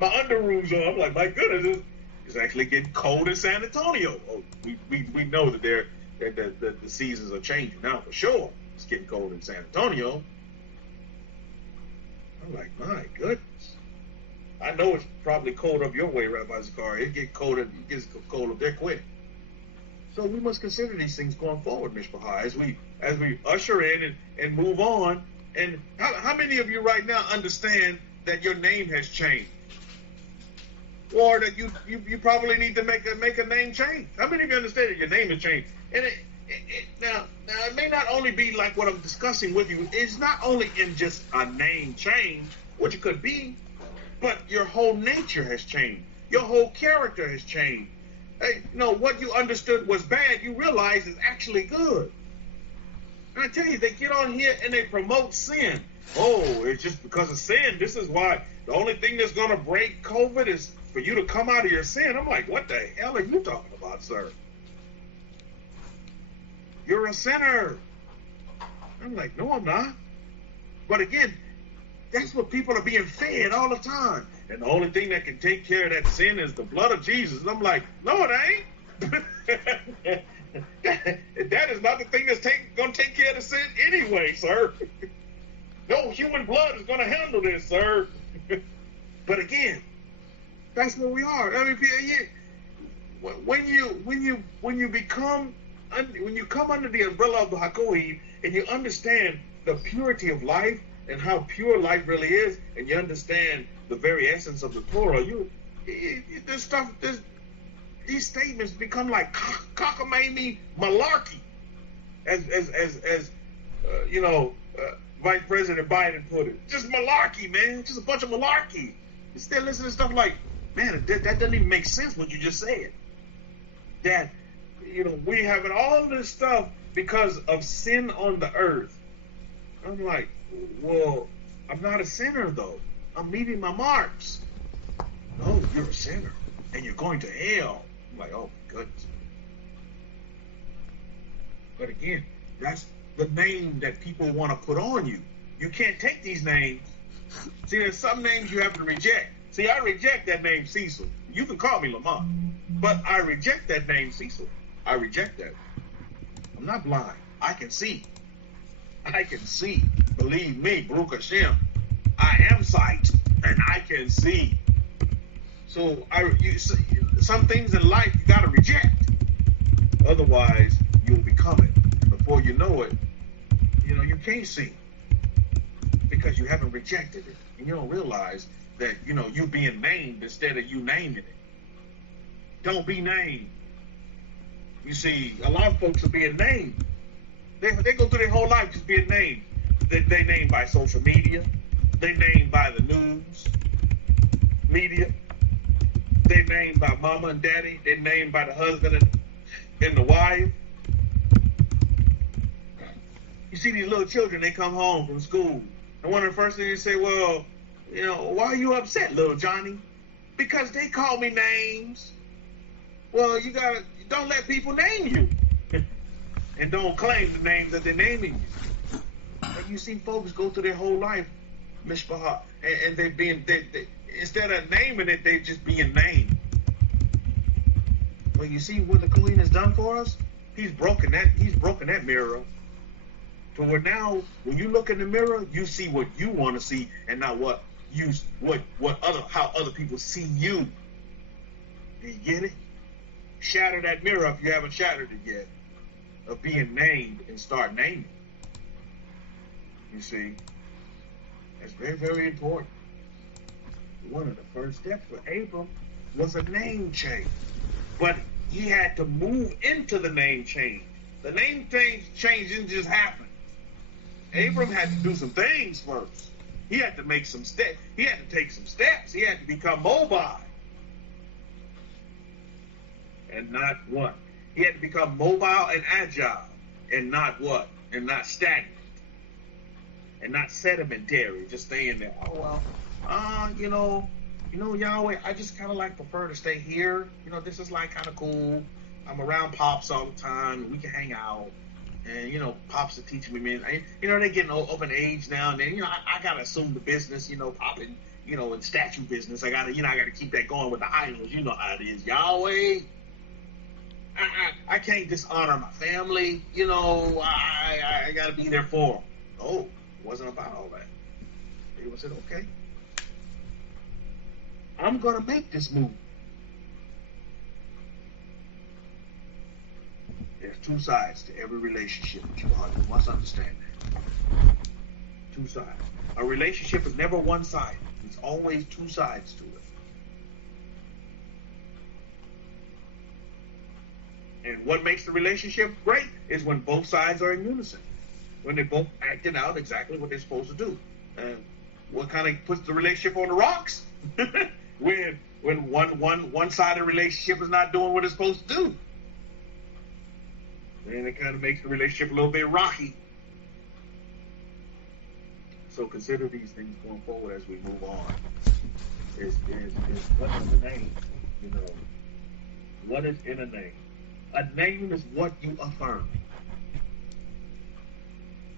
underoos on. I'm like, my goodness, it's actually getting cold in San Antonio. Oh, we know that the seasons are changing now for sure. It's getting cold in San Antonio. I'm like, my goodness. I know it's probably cold up your way, Rabbi Zakar. It gets cold up there quick. So we must consider these things going forward, Mishpachah, as we usher in and move on. And how many of you right now understand that your name has changed? Or that you probably need to make a name change? How many of you understand that your name has changed? And now it may not only be like what I'm discussing with you. It's not only in just a name change, which it could be, but your whole nature has changed. Your whole character has changed. Hey, what you understood was bad, you realize is actually good. And I tell you, they get on here and they promote sin. Oh, it's just because of sin. This is why the only thing that's going to break COVID is for you to come out of your sin. I'm like, what the hell are you talking about, sir? You're a sinner. I'm like, no, I'm not. But again, that's what people are being fed all the time. And the only thing that can take care of that sin is the blood of Jesus. And I'm like, no, it ain't. That is not the thing that's going to take care of the sin anyway, sir. No human blood is going to handle this, sir. But again, that's where we are. I mean, when you come under the umbrella of the Hakohi and you understand the purity of life and how pure life really is, and you understand the very essence of the Torah, these statements become like cockamamie malarkey, as Vice President Biden put it. Just malarkey, man. Just a bunch of malarkey. You still listen to stuff like, man, that doesn't even make sense what you just said. That, we having all this stuff because of sin on the earth. I'm like, well, I'm not a sinner, though. I'm meeting my marks. No, you're a sinner, and you're going to hell. I'm like, oh, my goodness. But again, that's the name that people want to put on you. You can't take these names. See, there's some names you have to reject. See, I reject that name Cecil. You can call me Lamont, but I reject that name Cecil. I reject that. I'm not blind. I can see. I can see. Believe me, Baruch Hashem. I am sight, and I can see. So some things in life you got to reject. Otherwise, you'll become it. And before you know it, you can't see because you haven't rejected it. And you don't realize that, you being named instead of you naming it. Don't be named. You see, a lot of folks are being named. They go through their whole life just being named. They named by social media. They named by the news media. They named by mama and daddy. They named by the husband and the wife. You see these little children, they come home from school, and one of the first things they say, well, why are you upset, little Johnny? Because they call me names. Well, don't let people name you. And don't claim the names that they're naming you. But you see folks go through their whole life, Mishpachah, and they instead of naming it, they're just being named. Well, you see what the Queen has done for us? He's broken that mirror. To where now, when you look in the mirror, you see what you want to see, and not how other people see you. Do you get it? Shatter that mirror if you haven't shattered it yet. Of being named and start naming. You see, that's very, very important. One of the first steps for Abram was a name change, but he had to move into the name change. The name change didn't just happen. Abram had to do some things first. He had to make some steps. He had to take some steps. He had to become mobile. And not what? He had to become mobile and agile. And not what? And not stagnant. And not sedimentary. Just staying there. Oh, well, Yahweh, I just kind of prefer to stay here. This is kind of cool. I'm around Pops all the time. And we can hang out. And, Pops are teaching me, man. They're getting of an age now. And then, I got to assume the business, popping, in statue business. I got to keep that going with the idols. You know how it is. Yahweh, I can't dishonor my family. I got to be there for them. Oh, it wasn't about all that. People said, okay, I'm going to make this move. There's two sides to every relationship that you must understand that. Two sides. A relationship is never one side. It's always two sides to it. And what makes the relationship great is when both sides are in unison. When they're both acting out exactly what they're supposed to do. And what kind of puts the relationship on the rocks? when one side of the relationship is not doing what it's supposed to do. And it kind of makes the relationship a little bit rocky. So consider these things going forward as we move on. Is what is the name? You know, what is in a name? A name is what you affirm.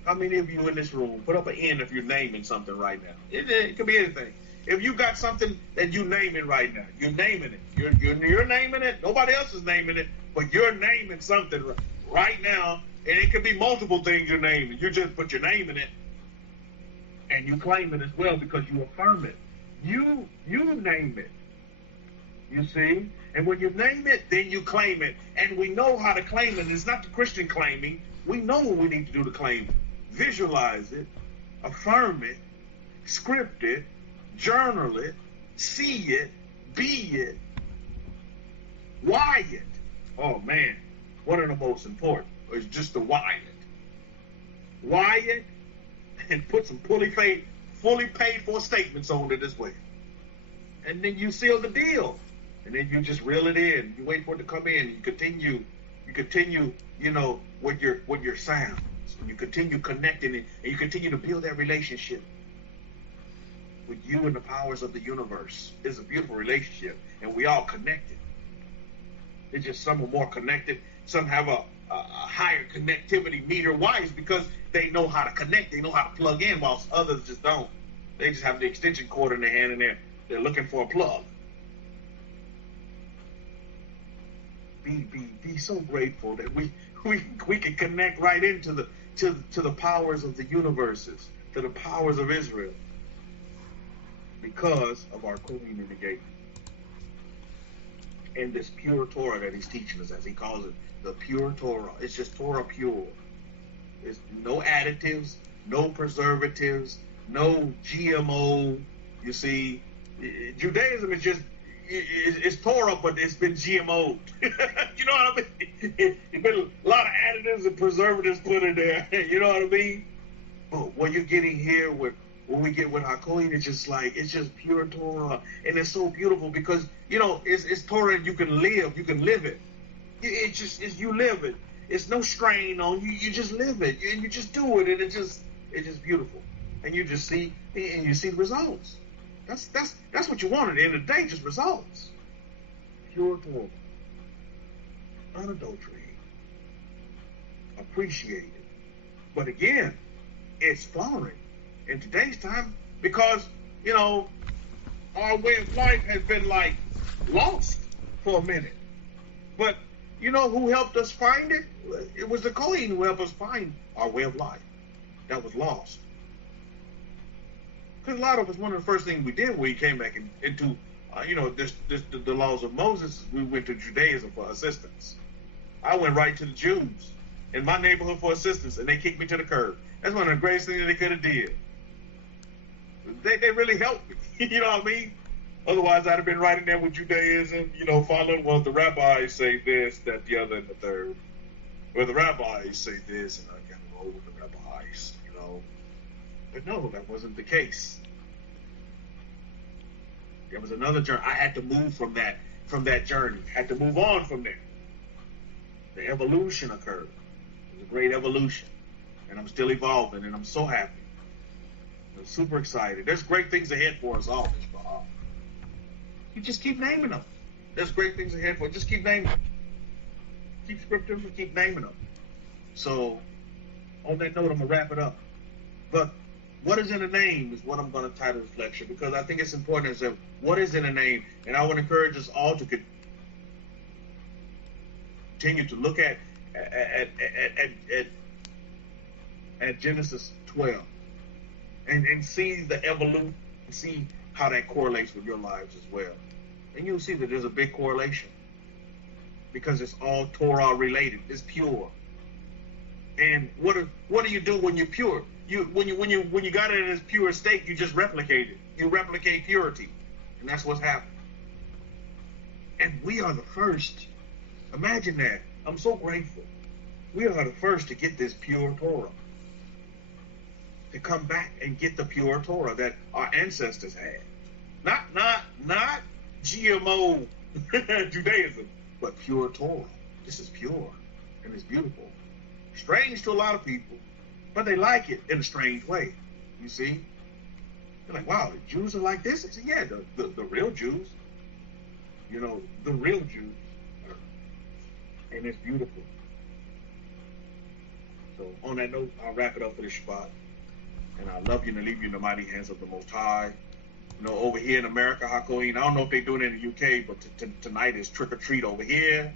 How many of you in this room put up an N if you're naming something right now? It could be anything. If you got something that you naming right now, you're naming it. You're naming it. Nobody else is naming it, but you're naming something right now, and it could be multiple things you're naming. You just put your name in it, and you claim it as well because you affirm it. You name it. You see? And when you name it, then you claim it. And we know how to claim it. It's not the Christian claiming. We know what we need to do to claim it. Visualize it, affirm it, script it, journal it, see it, be it, why it. Oh man, one of the most important is just the why it. Why it, and put some fully paid for statements on it as well. And then you seal the deal. And then you just reel it in. You wait for it to come in. You continue, you know, with your sounds. And you continue connecting it, and you continue to build that relationship with you and the powers of the universe. It's a beautiful relationship, and we all connected. It's just some are more connected. Some have a higher connectivity meter-wise because they know how to connect. They know how to plug in, whilst others just don't. They just have the extension cord in their hand, and they're looking for a plug. Be so grateful that we can connect right into the powers of the universes, to the powers of Israel, because of our Queen in Negate. And this pure Torah that he's teaching us, as he calls it, the pure Torah. It's just Torah pure. There's no additives, no preservatives, no GMO. You see, Judaism is just, it's Torah, but it's been GMO'd. You know what I mean? It's been a lot of additives and preservatives put in there. You know what I mean? But what you're getting here with what we get with Hakoin, it's just pure Torah, and it's so beautiful because it's Torah and you can live it. You live it. It's no strain on you. You just live it, and you just do it, and it's just beautiful, and you just see the results. That's what you want at the end of the day, just results. Pure Torah, unadulterated, appreciated. But again, it's flowering in today's time because, our way of life has been lost for a minute. But you know who helped us find it? It was the Kohen who helped us find our way of life that was lost. Because a lot of us, one of the first things we did when we came back into the laws of Moses, we went to Judaism for assistance. I went right to the Jews in my neighborhood for assistance, and they kicked me to the curb. That's one of the greatest things that they could have did. They really helped me. You know what I mean? Otherwise, I'd have been right in there with Judaism, following, well, the rabbis say this, that, the other, and the third. Well, the rabbis say this, and I got to roll with the rabbis, But no, that wasn't the case. There was another journey. I had to move from that journey. I had to move on from there. The evolution occurred. It was a great evolution. And I'm still evolving, and I'm so happy. I'm super excited. There's great things ahead for us all, Mishpah. You just keep naming them. There's great things ahead for us. Just keep naming them. Keep scripting them and keep naming them. So, on that note, I'm going to wrap it up. But what is in a name is what I'm going to title this lecture, because I think it's important to say, what is in a name? And I would encourage us all to continue to look at Genesis 12 and see the evolution, see how that correlates with your lives as well. And you'll see that there's a big correlation because it's all Torah related. It's pure. And what do you do when you're pure? When you got it in its pure state, you just replicate it. You replicate purity, and that's what's happening. And we are the first. Imagine that. I'm so grateful. We are the first to get this pure Torah. To come back and get the pure Torah that our ancestors had. Not GMO Judaism, but pure Torah. This is pure and it's beautiful. Strange to a lot of people, but they like it in a strange way. You see? They're like, wow, the Jews are like this? I said, yeah, the real Jews. You know, the real Jews. And it's beautiful. So on that note, I'll wrap it up for the Shabbat. And I love you and I leave you in the mighty hands of the Most High. You know, over here in America, Hakoin, I don't know if they're doing it in the UK, but tonight is trick or treat over here.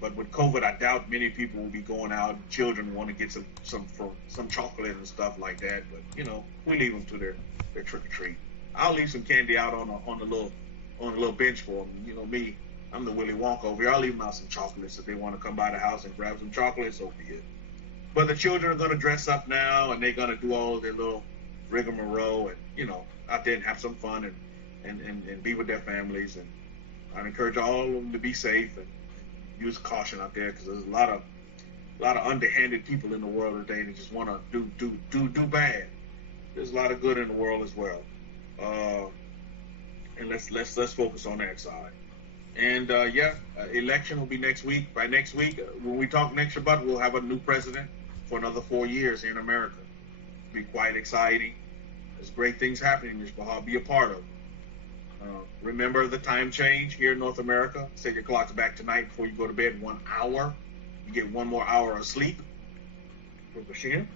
But with COVID, I doubt many people will be going out. Children want to get some chocolate and stuff like that. But you know, we leave them to their trick or treat. I'll leave some candy out on the little bench for them. You know me, I'm the Willy Wonka over here. I'll leave them out some chocolates if they want to come by the house and grab some chocolates. So be it. But the children are going to dress up now, and they're going to do all their little rigmarole, and you know, out there and have some fun and be with their families. And I'd encourage all of them to be safe and use caution out there, because there's a lot of underhanded people in the world today that just want to do bad. There's a lot of good in the world as well, and let's focus on that side. And election will be next week. By next week, when we talk next Shabbat, we'll have a new president for another 4 years here in America. It'll be quite exciting. There's great things happening, which I'll be a part of. Remember the time change here in North America. Set your clocks back tonight before you go to bed 1 hour. You get 1 more hour of sleep for Bashir,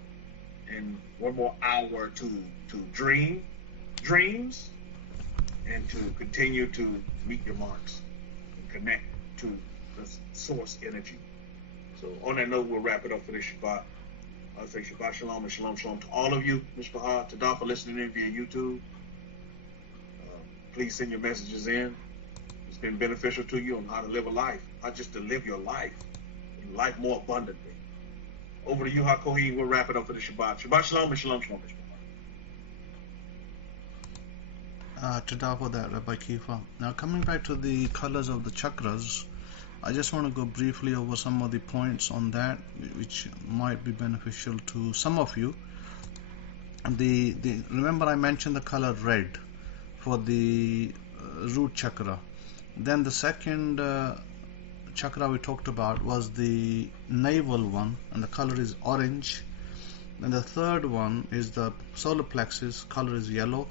and 1 more hour to dreams, and to continue to meet your marks and connect to the source energy. So on that note, we'll wrap it up for this Shabbat. I'll say Shabbat Shalom and Shalom Shalom to all of you. Mishpachah, to Dara for listening in via YouTube. Please send your messages in. It's been beneficial to you on how to live a life, not just to live your life, and life more abundantly. Over to you, HaKohen. We'll wrap it up for the Shabbat. Shabbat Shalom and Shalom Shalom. To Dara for that, Rabbi Kefa. Now, coming back to the colors of the chakras, I just want to go briefly over some of the points on that, which might be beneficial to some of you. Remember I mentioned the color red for the root chakra. Then the second chakra we talked about was the navel one, and the color is orange. And the third one is the solar plexus, color is yellow.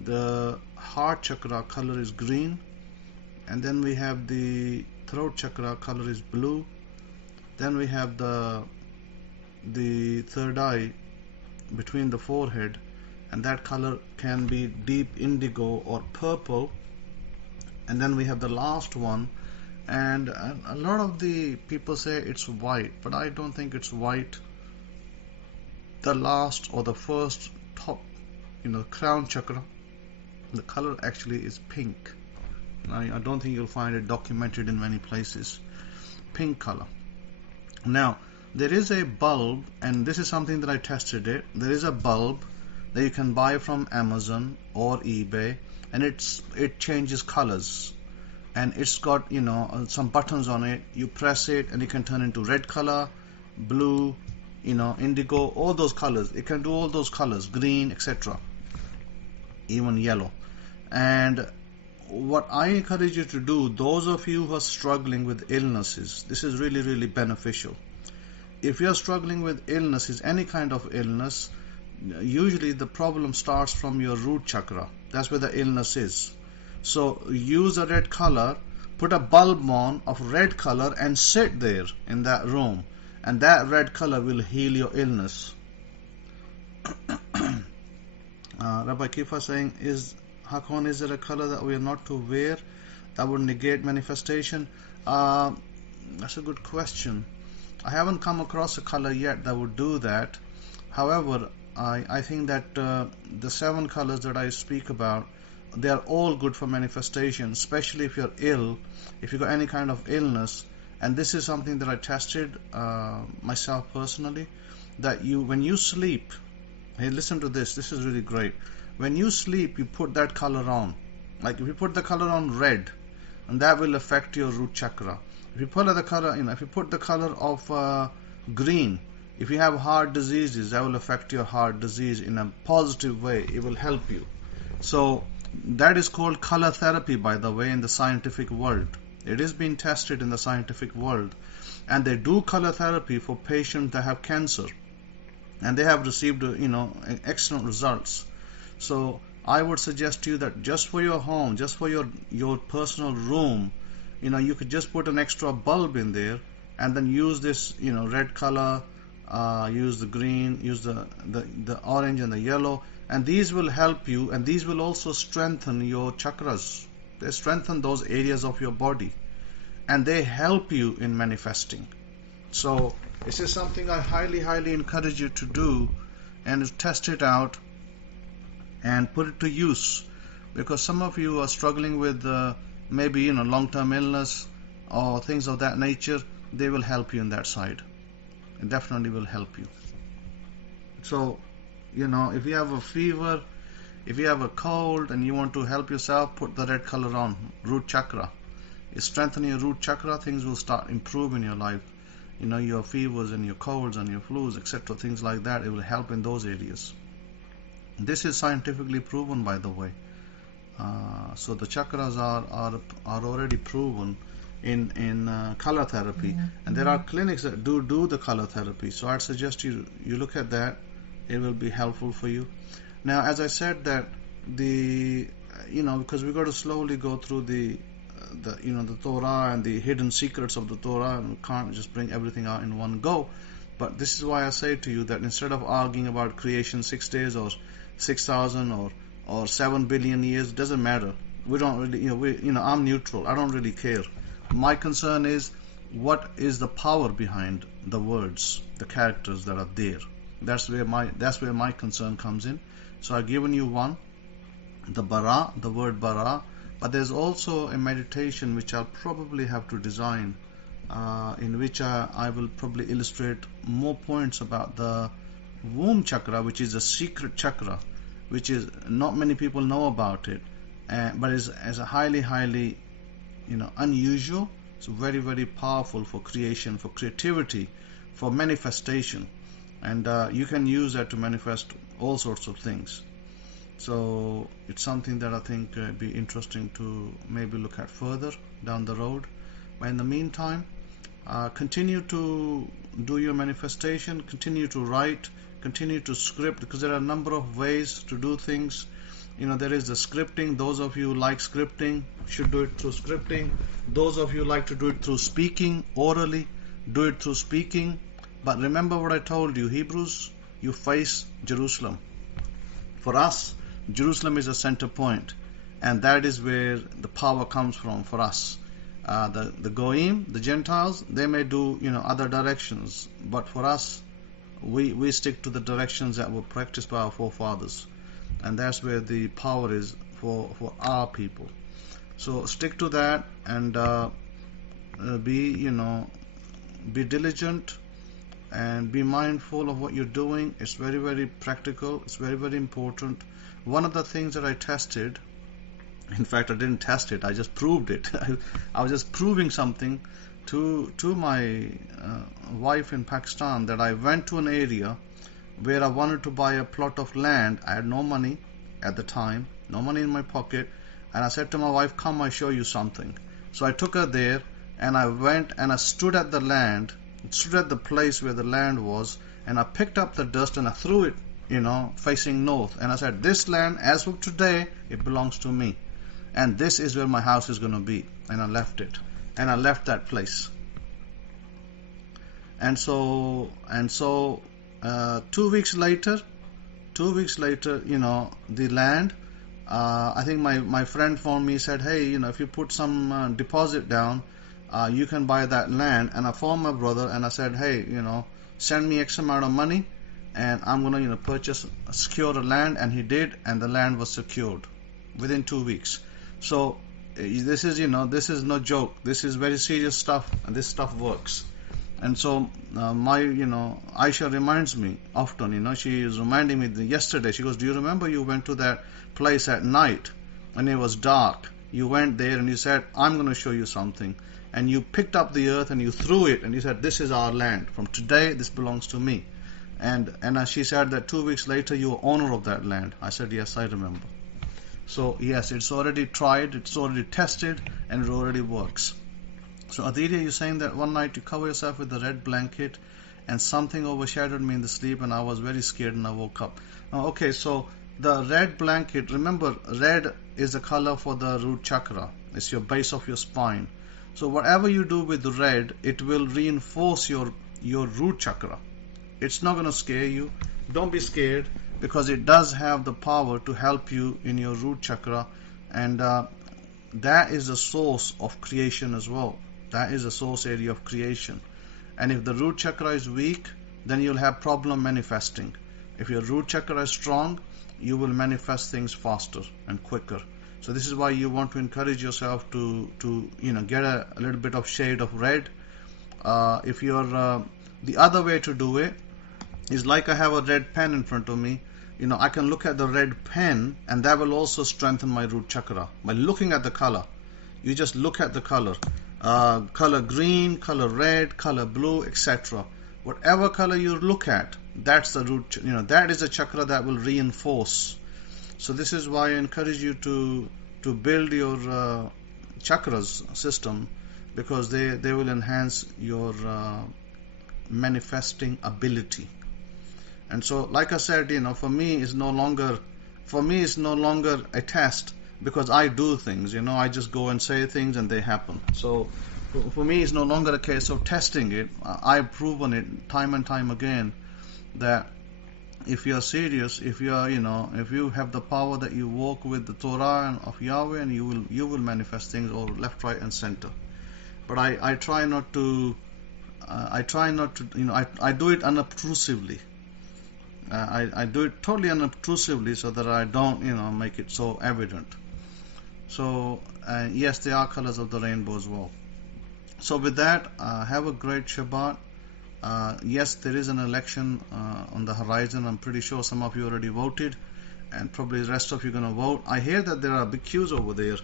The heart chakra, color is green. And then we have the throat chakra, color is blue. Then we have the third eye between the forehead, and that color can be deep indigo or purple. And then we have the last one, and a lot of the people say it's white, but I don't think it's white. The last or the first top, crown chakra, the color actually is pink. I don't think you'll find it documented in many places. Pink color. Now, there is a bulb, and this is something that I tested it. There is a bulb that you can buy from Amazon or eBay, and it changes colors, and it's got some buttons on it. You press it and it can turn into red color, blue, indigo, all those colors. It can do all those colors, green, etc., even yellow. And what I encourage you to do, those of you who are struggling with illnesses, this is really, really beneficial. If you're struggling with illnesses, any kind of illness, usually the problem starts from your root chakra. That's where the illness is. So use a red color, put a bulb on of red color, and sit there in that room, and that red color will heal your illness. Rabbi Kefa saying, is there a color that we are not to wear that would negate manifestation? That's a good question. I haven't come across a color yet that would do that. However, I think that the 7 colors that I speak about, they are all good for manifestation, especially if you're ill, if you got any kind of illness. And this is something that I tested myself personally, that when you sleep, hey, listen to this is really great. When you sleep, you put that color on. Like if you put the color on red, and that will affect your root chakra. If you put the color, if you put the color of green, if you have heart diseases, that will affect your heart disease in a positive way. It will help you. So that is called color therapy, by the way, in the scientific world. It is being tested in the scientific world, and they do color therapy for patients that have cancer, and they have received excellent results. So I would suggest to you that just for your home, just for your personal room, you could just put an extra bulb in there, and then use this red color, use the green, use the orange and the yellow, and these will help you, and these will also strengthen your chakras. They strengthen those areas of your body, and they help you in manifesting. So this is something I highly encourage you to do, and test it out and put it to use, because some of you are struggling with maybe long-term illness or things of that nature. They will help you in that side. It definitely will help you. So if you have a fever, if you have a cold and you want to help yourself, put the red color on, root chakra. It strengthens your root chakra. Things will start improving in your life. Your fevers and your colds and your flus, etc., things like that, it will help in those areas. This is scientifically proven, by the way. So the chakras are already proven in color therapy, and there are clinics that do the color therapy. So I'd suggest you look at that. It will be helpful for you. Now, as I said, that because we got to slowly go through the Torah and the hidden secrets of the Torah, and we can't just bring everything out in one go. But this is why I say to you that instead of arguing about creation 6 days or 6,000 or 7 billion years, it doesn't matter. We don't really, I'm neutral. I don't really care. My concern is what is the power behind the words, the characters that are there. That's where my concern comes in. So I've given you one, the bara, the word bara, but there's also a meditation which I'll probably have to design, in which I will probably illustrate more points about the Womb Chakra, which is a secret chakra, which is not many people know about it, but is a highly unusual. It's very powerful for creation, for creativity, for manifestation, and you can use that to manifest all sorts of things. So it's something that I think be interesting to maybe look at further down the road. But in the meantime, continue to do your manifestation, continue to write, continue to script, because there are a number of ways to do things. There is the scripting. Those of you who like scripting should do it through scripting. Those of you who like to do it through speaking, orally, do it through speaking. But remember what I told you, Hebrews, you face Jerusalem. For us, Jerusalem is a center point, and that is where the power comes from for us. The Goyim, the Gentiles, they may do other directions, but for us, we stick to the directions that were practiced by our forefathers, and that's where the power is for our people. So stick to that, and be diligent and be mindful of what you're doing. It's very practical. It's very important. One of the things that I tested, in fact I didn't test it, I just proved it. I was just proving something to my wife in Pakistan, that I went to an area where I wanted to buy a plot of land. I had no money at the time, no money in my pocket, and I said to my wife, come, I show you something. So I took her there, and I went and I stood at the land, stood at the place where the land was, and I picked up the dust and I threw it, facing north, and I said, this land, as of today, it belongs to me, and this is where my house is going to be. And I left it, and I left that place. And so 2 weeks later, the land, I think my friend phoned me, said, hey, if you put some deposit down, you can buy that land. And I phoned my brother and I said, hey, send me X amount of money, and I'm gonna secure a land, and he did, and the land was secured within 2 weeks. So this is no joke. This is very serious stuff, and this stuff works. And so Aisha reminds me often. She is reminding me yesterday. She goes, "Do you remember you went to that place at night and it was dark? You went there and you said, I'm going to show you something. And you picked up the earth and you threw it and you said, this is our land. From today, this belongs to me." And she said that 2 weeks later, you were owner of that land. I said, yes, I remember. So yes, it's already tried, it's already tested, and it already works. So Aditya, you're saying that one night you cover yourself with a red blanket and something overshadowed me in the sleep and I was very scared and I woke up. Okay, so the red blanket, remember, red is the color for the root chakra. It's your base of your spine. So whatever you do with the red, it will reinforce your root chakra. It's not going to scare you. Don't be scared, because it does have the power to help you in your root chakra, and that is the source of creation as well. That is the source area of creation. And if the root chakra is weak, then you'll have problem manifesting. If your root chakra is strong, you will manifest things faster and quicker. So this is why you want to encourage yourself to get a little bit of shade of red. If you're the other way to do it is, like I have a red pen in front of me. I can look at the red pen, and that will also strengthen my root chakra by looking at the color. You just look at the color. Color green, color red, color blue, etc. Whatever color you look at, that's the root. That is a chakra that will reinforce. So this is why I encourage you to build your chakras system, because they will enhance your manifesting ability. And so, like I said, for me it's no longer a test, because I do things. I just go and say things and they happen. So for me it's no longer a case of testing it. I've proven it time and time again that if you are serious, if you have the power that you walk with the Torah of Yahweh, and you will manifest things all left, right, and center. But I try not to. I do it unobtrusively. I do it totally unobtrusively, so that I don't make it so evident. So yes, there are colors of the rainbow as well. So with that, have a great Shabbat. Yes, there is an election on the horizon. I'm pretty sure some of you already voted, and probably the rest of you are going to vote. I hear that there are big queues over there,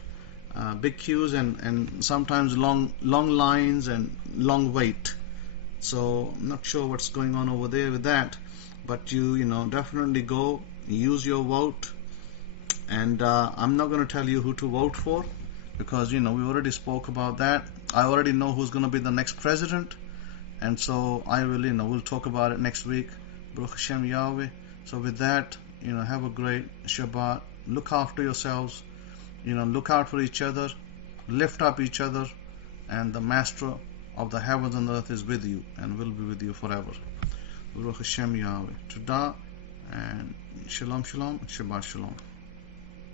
big queues and sometimes long lines and long wait. So I'm not sure what's going on over there with that, but you definitely go, use your vote. And I'm not going to tell you who to vote for, because we already spoke about that. I already know who's going to be the next president. And so I will, we'll talk about it next week. Baruch Hashem Yahweh. So with that, have a great Shabbat. Look after yourselves. Look out for each other. Lift up each other. And the Master of the heavens and earth is with you and will be with you forever. Baruch Hashem Yahweh. Todah and Shalom Shalom. Shabbat Shalom.